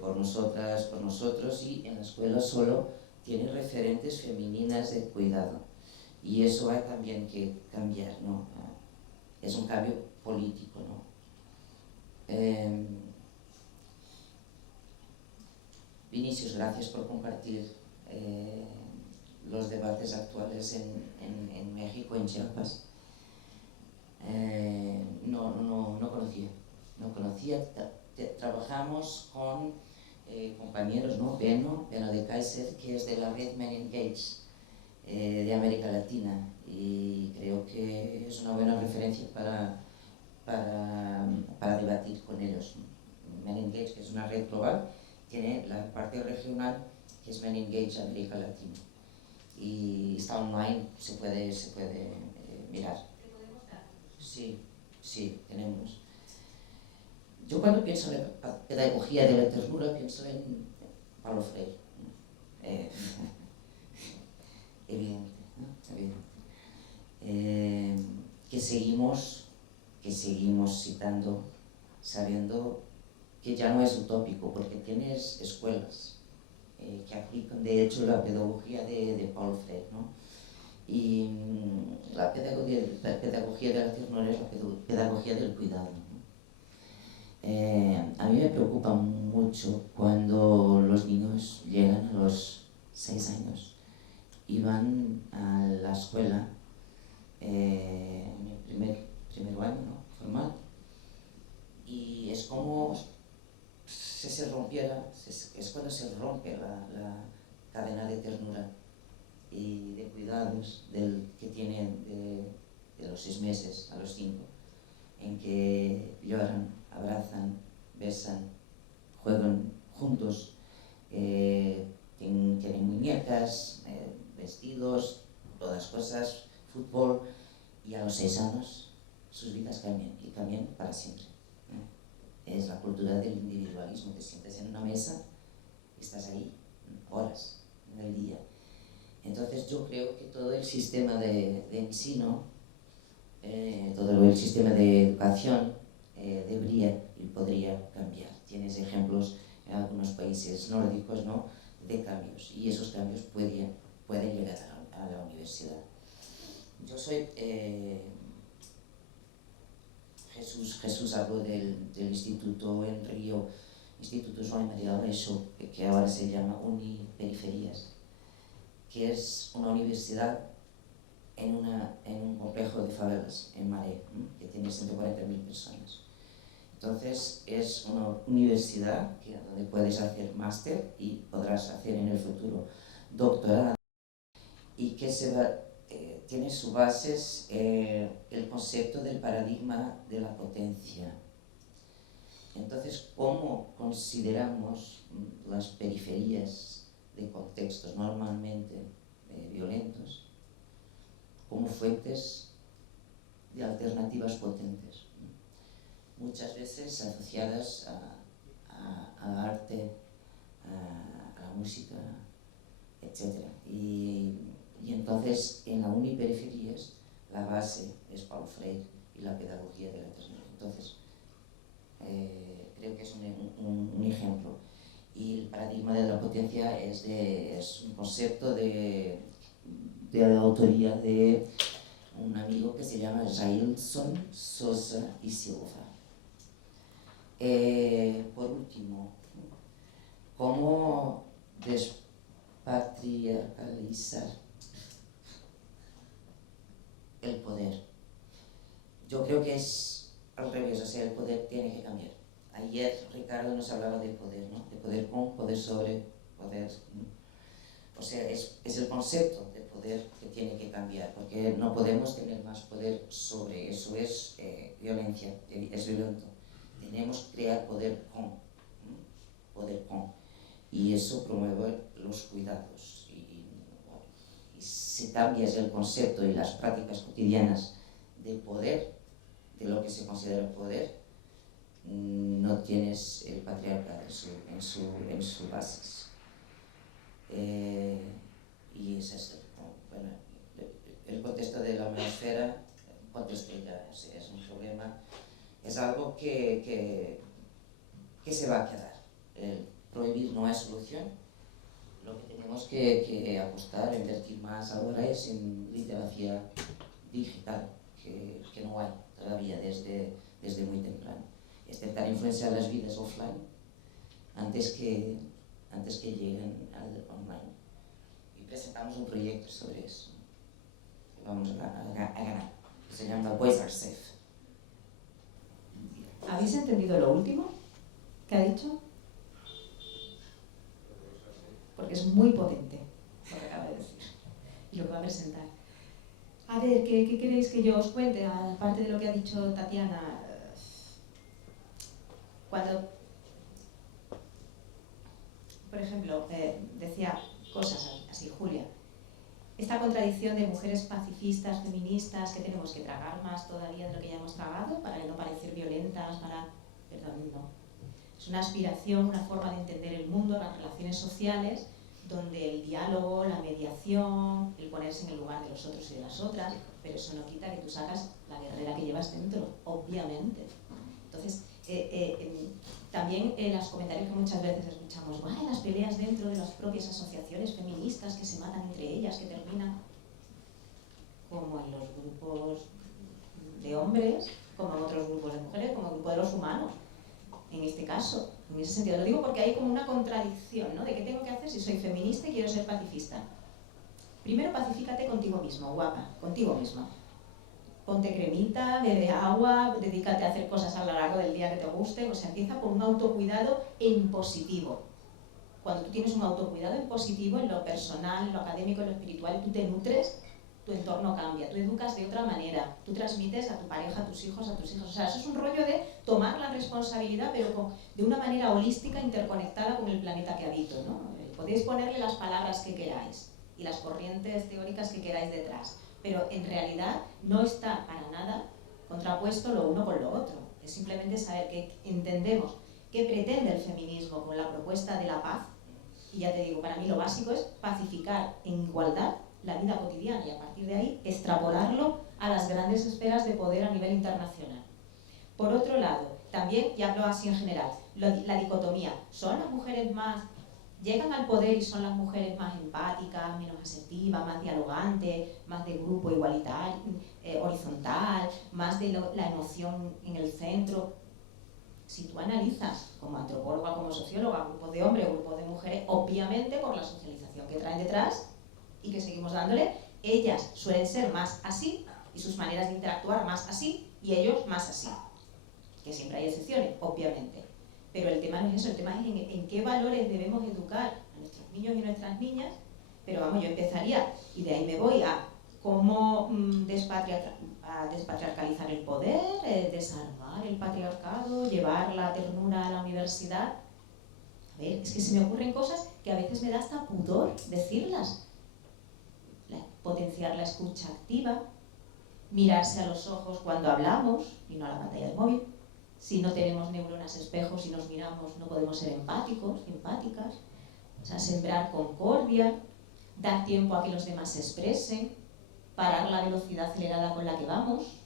por nosotras, por nosotros, y en la escuela solo tiene referentes femeninas de cuidado? Y eso hay también que cambiar, ¿no? Es un cambio político, ¿no? Vinicius, gracias por compartir los debates actuales en México, en Chiapas. No conocía. Trabajamos con compañeros, ¿no? Beno de Kaiser, que es de la red Men Engage de América Latina, y creo que es una buena referencia para debatir con ellos. Men Engage, que es una red global, tiene la parte regional, que es Men Engage América Latina, y está online, se puede mirar. ¿Te podemos dar? Sí, tenemos. Yo cuando pienso en la pedagogía de la ternura pienso en Paulo Freire. Evidente, ¿no? Evidente. Que seguimos citando, sabiendo que ya no es utópico, porque tienes escuelas que aplican de hecho la pedagogía de Paulo Freire, ¿no? Y la pedagogía de la ternura es la pedagogía del cuidado, ¿no? A mí me preocupa mucho cuando los niños llegan a los 6 años y van a la escuela en el primer año, ¿no?, formal, y es como si se rompiera, es cuando se rompe la cadena de ternura y de cuidados que tienen de los 6 meses a los 5, en que lloran, abrazan, besan, juegan juntos, tienen muñecas, vestidos, todas cosas, fútbol, y a los 6 años sus vidas cambian, y cambian para siempre. Es la cultura del individualismo. Te sientas en una mesa, estás ahí horas en el día. Entonces yo creo que todo el sistema de ensino, todo el sistema de educación debería y podría cambiar. Tienes ejemplos en algunos países nórdicos, ¿no?, de cambios, y esos cambios pueden llegar a la universidad. Yo soy Jesús habló del instituto en Río Instituto João e Maria Aleixo, que ahora se llama Uniperiferias, que es una universidad en un complejo de favelas en Maré, que tiene 140.000 personas. Entonces es una universidad donde puedes hacer máster y podrás hacer en el futuro doctorado, y que tiene sus bases el concepto del paradigma de la potencia. Entonces, ¿cómo consideramos las periferias de contextos normalmente violentos como fuentes de alternativas potentes? Muchas veces asociadas al arte, a la música, etc. Y entonces en la Uniperiferias la base es Paulo Freire y la pedagogía de la ternura. Entonces creo que es un ejemplo. Y el paradigma de la potencia es un concepto de autoría de un amigo que se llama Jailson Sousa y Silva. Por último, ¿cómo despatriarcalizar el poder? Yo creo que es al revés, o sea, el poder tiene que cambiar. Ayer Ricardo nos hablaba de poder, ¿no? De poder con, poder sobre, poder... O sea, es el concepto de poder que tiene que cambiar, porque no podemos tener más poder sobre, eso es violencia, es violento. Tenemos que crear poder con, y eso promueve los cuidados. Y si cambias el concepto y las prácticas cotidianas de poder, de lo que se considera poder, no tienes el patriarcado en sus bases. Y es eso. Bueno, el contexto de la manosfera, contexto ya es un problema, es algo que se va a quedar. El prohibir no es solución. Lo que tenemos que apostar, invertir más ahora es en literacia digital, que no hay todavía desde muy temprano. Intentar influenciar las vidas offline antes que lleguen al online. Y presentamos un proyecto sobre eso que vamos a ganar, que se llama Boys Are Safe. ¿Habéis entendido lo último que ha dicho? Porque es muy potente lo que acaba de decir y lo que va a presentar. A ver, ¿qué queréis que yo os cuente? Aparte de lo que ha dicho Tatiana, cuando, por ejemplo, decía cosas así, Julia, esta contradicción de mujeres pacifistas, feministas, que tenemos que tragar más todavía de lo que ya hemos tragado para no parecer violentas, perdón, no. Es una aspiración, una forma de entender el mundo, las relaciones sociales, donde el diálogo, la mediación, el ponerse en el lugar de los otros y de las otras, pero eso no quita que tú sacas la guerrera que llevas dentro, obviamente. Entonces, también los comentarios que muchas veces escuchamos, las peleas dentro de las propias asociaciones feministas que se matan entre ellas, que terminan como en los grupos de hombres, como en otros grupos de mujeres, como en el grupo de los humanos. En este caso, en ese sentido, lo digo porque hay como una contradicción, ¿no? De qué tengo que hacer si soy feminista y quiero ser pacifista. Primero, pacifícate contigo mismo, guapa, contigo misma. Ponte cremita, bebe agua, dedícate a hacer cosas a lo largo del día que te gusten, o sea, empieza por un autocuidado en positivo. Cuando tú tienes un autocuidado en positivo, en lo personal, en lo académico, en lo espiritual, tú te nutres, tu entorno cambia, tú educas de otra manera, tú transmites a tu pareja, a tus hijos, o sea, eso es un rollo de tomar la responsabilidad, pero de una manera holística, interconectada con el planeta que habito, ¿no? Podéis ponerle las palabras que queráis y las corrientes teóricas que queráis detrás, pero en realidad no está para nada contrapuesto lo uno con lo otro. Es simplemente saber que entendemos qué pretende el feminismo con la propuesta de la paz, y ya te digo, para mí lo básico es pacificar en igualdad la vida cotidiana y a partir de ahí extrapolarlo a las grandes esferas de poder a nivel internacional. Por otro lado, también, y hablo así en general, la dicotomía, ¿son las mujeres más, llegan al poder y son las mujeres más empáticas, menos asertivas, más dialogantes, más de grupo igualitario, horizontal, más de la emoción en el centro? si tú analizas como antropóloga, como socióloga, grupos de hombres o grupos de mujeres, obviamente por la socialización que traen detrás y que seguimos dándole, ellas suelen ser más así y sus maneras de interactuar más así y ellos más así. Que siempre hay excepciones, obviamente. Pero el tema no es eso, el tema es en qué valores debemos educar a nuestros niños y nuestras niñas. Pero vamos, yo empezaría, y de ahí me voy a cómo despatriarcalizar el poder, desarmar el patriarcado, llevar la ternura a la universidad. A ver, es que se me ocurren cosas que a veces me da hasta pudor decirlas. Potenciar la escucha activa, mirarse a los ojos cuando hablamos y no a la pantalla del móvil. Si no tenemos neuronas espejos y nos miramos, no podemos ser empáticos, empáticas. O sea, sembrar concordia, dar tiempo a que los demás se expresen, parar la velocidad acelerada con la que vamos,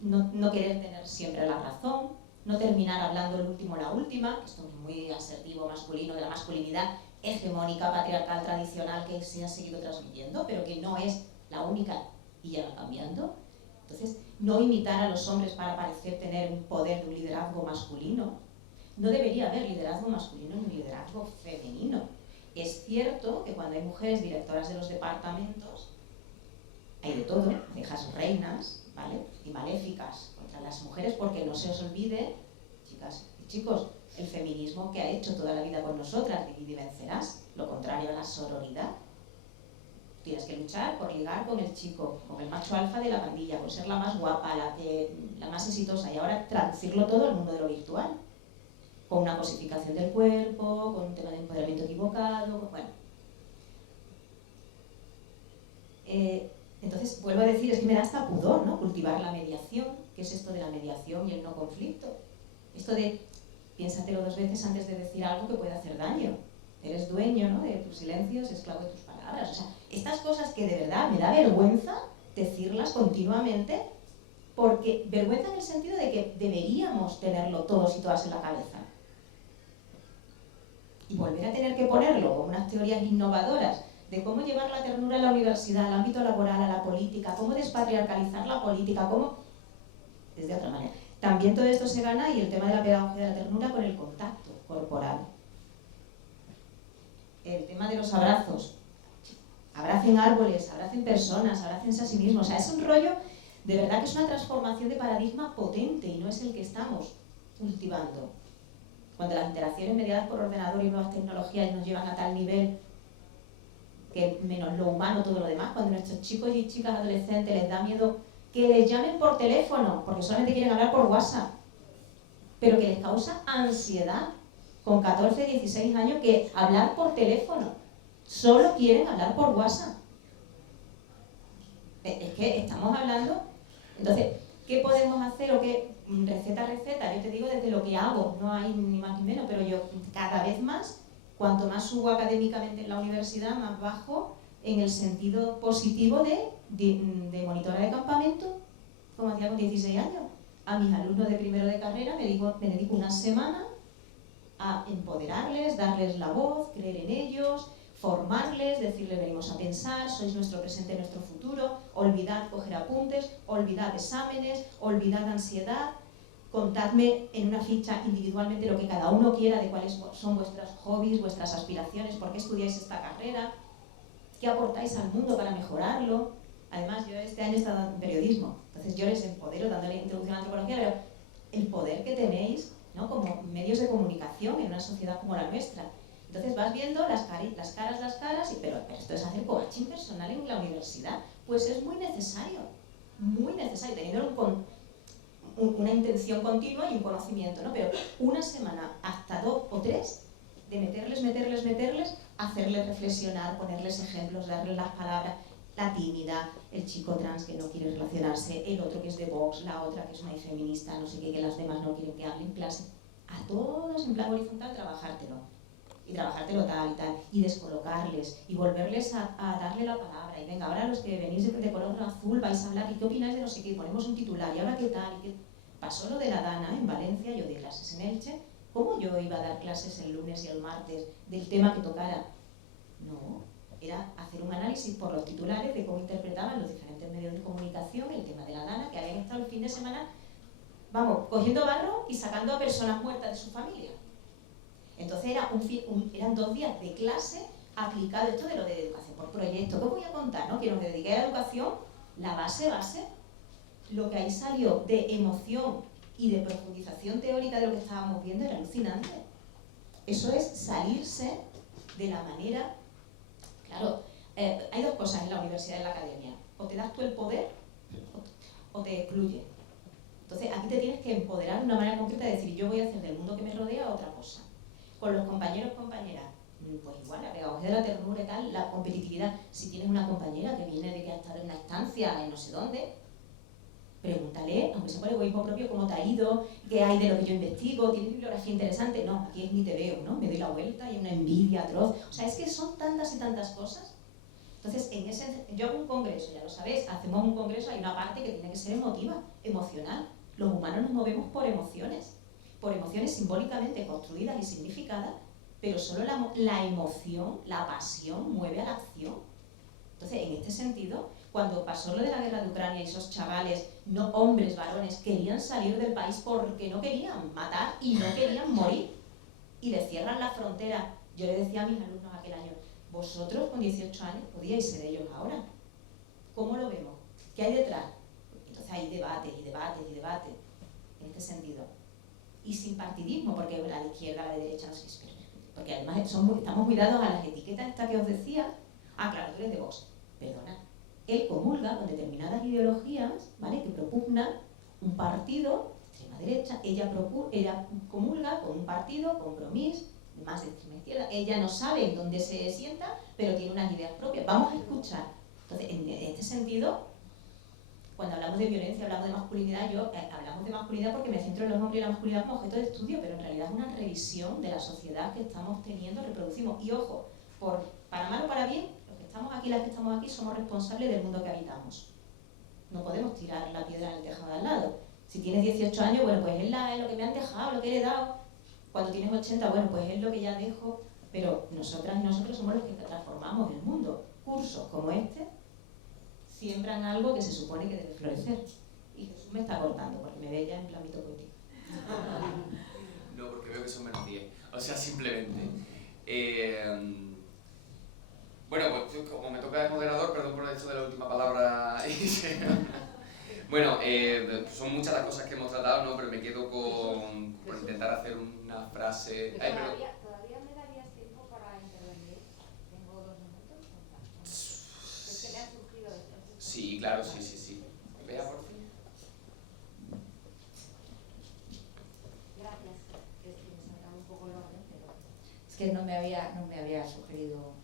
no querer tener siempre la razón, no terminar hablando el último o la última, que esto es muy asertivo masculino, de la masculinidad hegemónica, patriarcal, tradicional, que se ha seguido transmitiendo, pero que no es la única y ya va cambiando. Entonces, no imitar a los hombres para parecer tener un poder de un liderazgo masculino. No debería haber liderazgo masculino ni liderazgo femenino. Es cierto que cuando hay mujeres directoras de los departamentos, hay de todo, viejas reinas, ¿vale? Y maléficas contra las mujeres, porque no se os olvide, chicas y chicos, el feminismo que ha hecho toda la vida con nosotras, divide y vencerás, lo contrario a la sororidad. Tienes que luchar por ligar con el chico, con el macho alfa de la pandilla, por ser la más guapa, la más exitosa, y ahora traducirlo todo al mundo de lo virtual, con una cosificación del cuerpo, con un tema de empoderamiento equivocado, bueno. Entonces, vuelvo a decir, es que me da hasta pudor, ¿no? Cultivar la mediación. ¿Qué es esto de la mediación y el no conflicto? Esto de, piénsatelo 2 veces antes de decir algo que puede hacer daño. Eres dueño, ¿no?, de tus silencios, esclavo de tus palabras. O sea, estas cosas que de verdad me da vergüenza decirlas continuamente, porque vergüenza en el sentido de que deberíamos tenerlo todos y todas en la cabeza. Y volver a tener que ponerlo con unas teorías innovadoras de cómo llevar la ternura a la universidad, al ámbito laboral, a la política, cómo despatriarcalizar la política, cómo... Desde otra manera. También todo esto se gana, y el tema de la pedagogía de la ternura, con el contacto corporal. El tema de los abrazos. Abracen árboles, abracen personas, abrácense a sí mismos. O sea, es un rollo, de verdad que es una transformación de paradigma potente y no es el que estamos cultivando. Cuando las interacciones mediadas por ordenador y nuevas tecnologías nos llevan a tal nivel que menos lo humano, todo lo demás, cuando nuestros chicos y chicas adolescentes les da miedo que les llamen por teléfono, porque solamente quieren hablar por WhatsApp, pero que les causa ansiedad con 14, 16 años que hablar por teléfono, solo quieren hablar por WhatsApp. Es que estamos hablando, entonces, ¿qué podemos hacer o qué receta? Yo te digo desde lo que hago, no hay ni más ni menos, pero yo cada vez más, cuanto más subo académicamente en la universidad, más bajo en el sentido positivo de monitora de campamento, como hacía con 16 años. A mis alumnos de primero de carrera me dedico una semana a empoderarles, darles la voz, creer en ellos, formarles, decirles venimos a pensar, sois nuestro presente, nuestro futuro, olvidad coger apuntes, olvidad exámenes, olvidad ansiedad, contadme en una ficha individualmente lo que cada uno quiera de cuáles son vuestros hobbies, vuestras aspiraciones, por qué estudiáis esta carrera, qué aportáis al mundo para mejorarlo. Además, yo este año he estado en periodismo, entonces yo les empodero dándole introducción a la antropología, pero el poder que tenéis, ¿no?, como medios de comunicación en una sociedad como la nuestra. Entonces vas viendo las caras, pero esto es hacer coaching personal en la universidad. Pues es muy necesario, teniendo una intención continua y un conocimiento, ¿no? Pero una semana, hasta 2 o 3, de meterles, hacerles reflexionar, ponerles ejemplos, darles las palabras, la tímida, el chico trans que no quiere relacionarse, el otro que es de Vox, la otra que es una feminista, no sé qué, que las demás no quieren que hable en clase. A todos en plan horizontal trabajártelo. Y trabajártelo tal y tal, y descolocarles, y volverles a darle la palabra, y venga, ahora los que venís de color azul vais a hablar, y qué opináis de no sé qué, y ponemos un titular, y ahora qué tal, y qué... Pasó lo de la Dana en Valencia, yo di clases en Elche, ¿cómo yo iba a dar clases el lunes y el martes del tema que tocara? No, era hacer un análisis por los titulares de cómo interpretaban los diferentes medios de comunicación el tema de la Dana, que habían estado el fin de semana vamos, cogiendo barro y sacando a personas muertas de su familia. Entonces eran 2 días de clase aplicado esto de lo de educación por proyecto. ¿Qué os voy a contar? ¿No? Que nos dediqué a la educación, la base, lo que ahí salió de emoción y de profundización teórica de lo que estábamos viendo era alucinante. Eso es salirse de la manera... Claro, hay 2 cosas en la universidad y en la academia. O te das tú el poder o te excluye. Entonces aquí te tienes que empoderar de una manera concreta y decir, yo voy a hacer del mundo que me rodea otra cosa. Con los compañeros, compañeras, pues igual, la pedagogía de la ternura y tal, la competitividad. Si tienes una compañera que viene de que ha estado en una estancia en no sé dónde, pregúntale, aunque sea por egoísmo propio, cómo te ha ido, qué hay de lo que yo investigo, tienes bibliografía interesante. No, aquí es ni te veo, ¿no? Me doy la vuelta y una envidia atroz. O sea, es que son tantas y tantas cosas. Entonces, yo hago un congreso, ya lo sabéis, hacemos un congreso, hay una parte que tiene que ser emotiva, emocional. Los humanos nos movemos por emociones simbólicamente construidas y significadas, pero solo la emoción, la pasión mueve a la acción. Entonces, en este sentido, cuando pasó lo de la guerra de Ucrania y esos chavales, no hombres, varones, querían salir del país porque no querían matar y no querían morir, y les cierran la frontera. Yo le decía a mis alumnos aquel año, vosotros con 18 años podíais ser ellos ahora. ¿Cómo lo vemos? ¿Qué hay detrás? Entonces hay debates y debates y debates en este sentido. Y sin partidismo, porque la de izquierda, la de derecha, no sé qué, porque además estamos muy dados a las etiquetas estas que os decía. Ah, claro, tú eres de Vox. Perdona. Él comulga con determinadas ideologías, ¿vale?, que propugnan un partido de extrema derecha, ella comulga con un partido, Compromís, más de extrema izquierda. Ella no sabe en dónde se sienta, pero tiene unas ideas propias. Vamos a escuchar. Entonces, en este sentido, cuando hablamos de violencia, hablamos de masculinidad, hablamos de masculinidad porque me centro en los hombres y la masculinidad como objeto de estudio, pero en realidad es una revisión de la sociedad que estamos teniendo, reproducimos. Y ojo, para mal o para bien, los que estamos aquí, las que estamos aquí, somos responsables del mundo que habitamos. No podemos tirar la piedra en el tejado de al lado. Si tienes 18 años, bueno, pues es lo que me han dejado, lo que he dado. Cuando tienes 80, bueno, pues es lo que ya dejo. Pero nosotras y nosotros somos los que transformamos el mundo. Cursos como este siembran algo que se supone que debe florecer. Y Jesús me está cortando, porque me ve ya en plan mito poético. No, porque veo que son menos 10. O sea, simplemente. Bueno, pues como me toca de moderador, perdón por el hecho de la última palabra. Bueno, son muchas las cosas que hemos tratado, ¿no? Pero me quedo por intentar hacer una frase. ¿Todavía me darías tiempo para intervenir? Tengo 2 minutos. Es que me ha surgido esto. Sí, claro, sí. Vea, por fin. Gracias. Es que me saltaba un poco el orden, pero... Es que no me había sugerido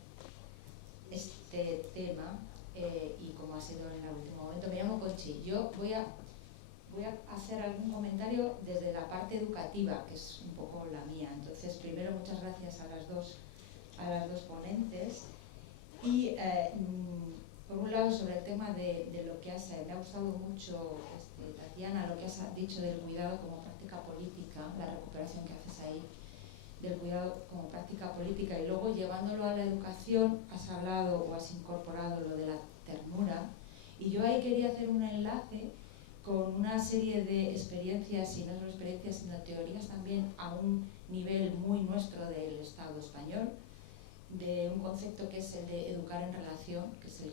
este tema y como ha sido en el último momento. Me llamo Conchi. Yo voy a hacer algún comentario desde la parte educativa, que es un poco la mía. Entonces, primero, muchas gracias a las dos ponentes. Y por un lado, sobre el tema de lo que me ha gustado mucho, Tatiana, lo que has dicho del cuidado como práctica política, la recuperación que haces ahí del cuidado como práctica política, y luego llevándolo a la educación, has hablado o has incorporado lo de la ternura, y yo ahí quería hacer un enlace con una serie de experiencias, y no solo experiencias, sino teorías también a un nivel muy nuestro del Estado español, de un concepto que es el de educar en relación, que es el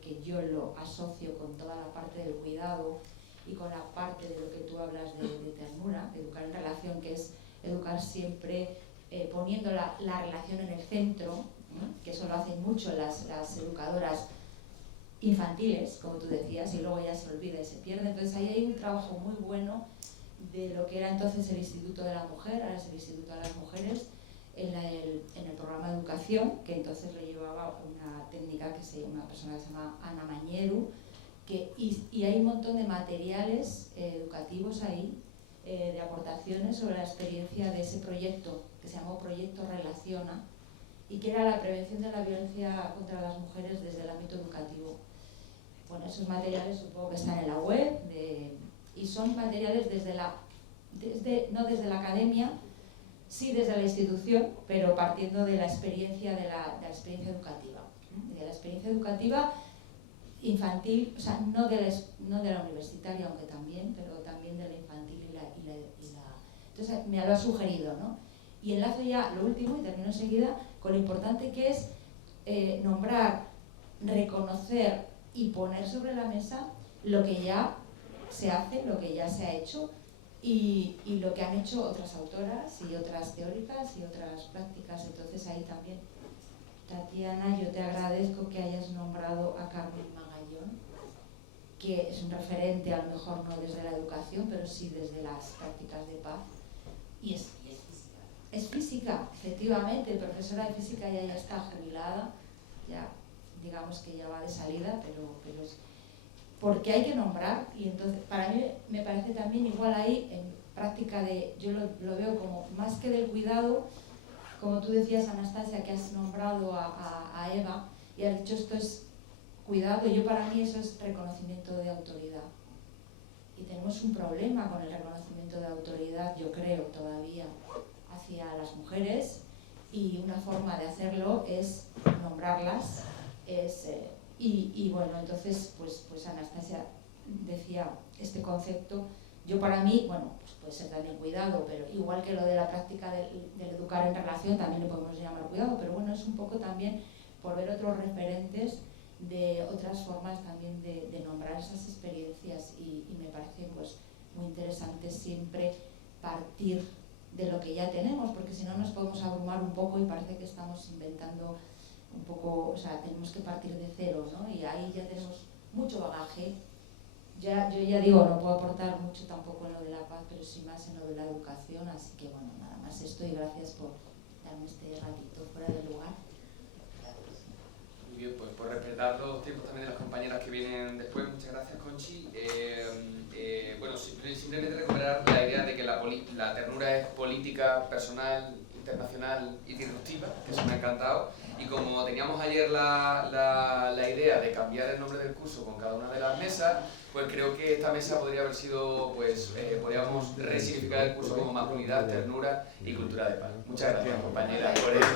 que yo lo asocio con toda la parte del cuidado y con la parte de lo que tú hablas de ternura, de educar en relación, que es educar siempre poniendo la relación en el centro, que eso lo hacen mucho las educadoras infantiles, como tú decías, y luego ya se olvida y se pierde. Entonces ahí hay un trabajo muy bueno de lo que era entonces el Instituto de la Mujer, ahora es el Instituto de las Mujeres, en el programa de educación, que entonces lo llevaba una técnica una persona que se llama Ana Mañeru, y hay un montón de materiales educativos ahí, de aportaciones sobre la experiencia de ese proyecto, que se llamó Proyecto Relaciona, y que era la prevención de la violencia contra las mujeres desde el ámbito educativo. Bueno, esos materiales supongo que están en la web, y son materiales no desde la academia, sí desde la institución, pero partiendo de la experiencia de la experiencia educativa, de la experiencia educativa infantil, o sea, no de la universitaria, aunque también, pero también de la infantil y Entonces me lo ha sugerido, ¿no? Y enlazo ya lo último, y termino enseguida, con lo importante que es nombrar, reconocer y poner sobre la mesa lo que ya se hace, lo que ya se ha hecho y lo que han hecho otras autoras y otras teóricas y otras prácticas. Entonces ahí también, Tatiana, yo te agradezco que hayas nombrado a Carmen Magallón, que es un referente, a lo mejor no desde la educación, pero sí desde las prácticas de paz. Y es física. Es física, efectivamente, profesora de física ya está jubilada, ya digamos que ya va de salida, pero es porque hay que nombrar. Y entonces para mí me parece también igual ahí en práctica de, yo lo veo como más que del cuidado, como tú decías, Anastasia, que has nombrado a Eva y has dicho esto es cuidado, yo para mí eso es reconocimiento de autoridad. Y tenemos un problema con el reconocimiento de autoridad, yo creo, todavía, hacia las mujeres, y una forma de hacerlo es nombrarlas, y bueno, entonces, pues Anastasia decía este concepto, yo para mí, bueno, pues puede ser también cuidado, pero igual que lo de la práctica del educar en relación, también le podemos llamar cuidado, pero bueno, es un poco también por ver otros referentes de otras formas también de nombrar esas experiencias, y me parece pues muy interesante siempre partir de lo que ya tenemos, porque si no nos podemos abrumar un poco y parece que estamos inventando un poco, o sea, tenemos que partir de cero, ¿no? Y ahí ya tenemos mucho bagaje. Yo ya digo, no puedo aportar mucho tampoco en lo de la paz, pero sí más en lo de la educación, así que bueno, nada más esto y gracias por darme este ratito fuera del lugar. Muy bien, pues por respetar los tiempos también de las compañeras que vienen después, muchas gracias, Conchi. Bueno, simplemente recuperar la idea de que la ternura es política, personal, internacional y disruptiva, que eso me ha encantado. Y como teníamos ayer la idea de cambiar el nombre del curso con cada una de las mesas, pues creo que esta mesa podría haber sido, pues, podríamos resignificar el curso como masculinidad, ternura y cultura de paz. Muchas gracias, compañeras, por eso.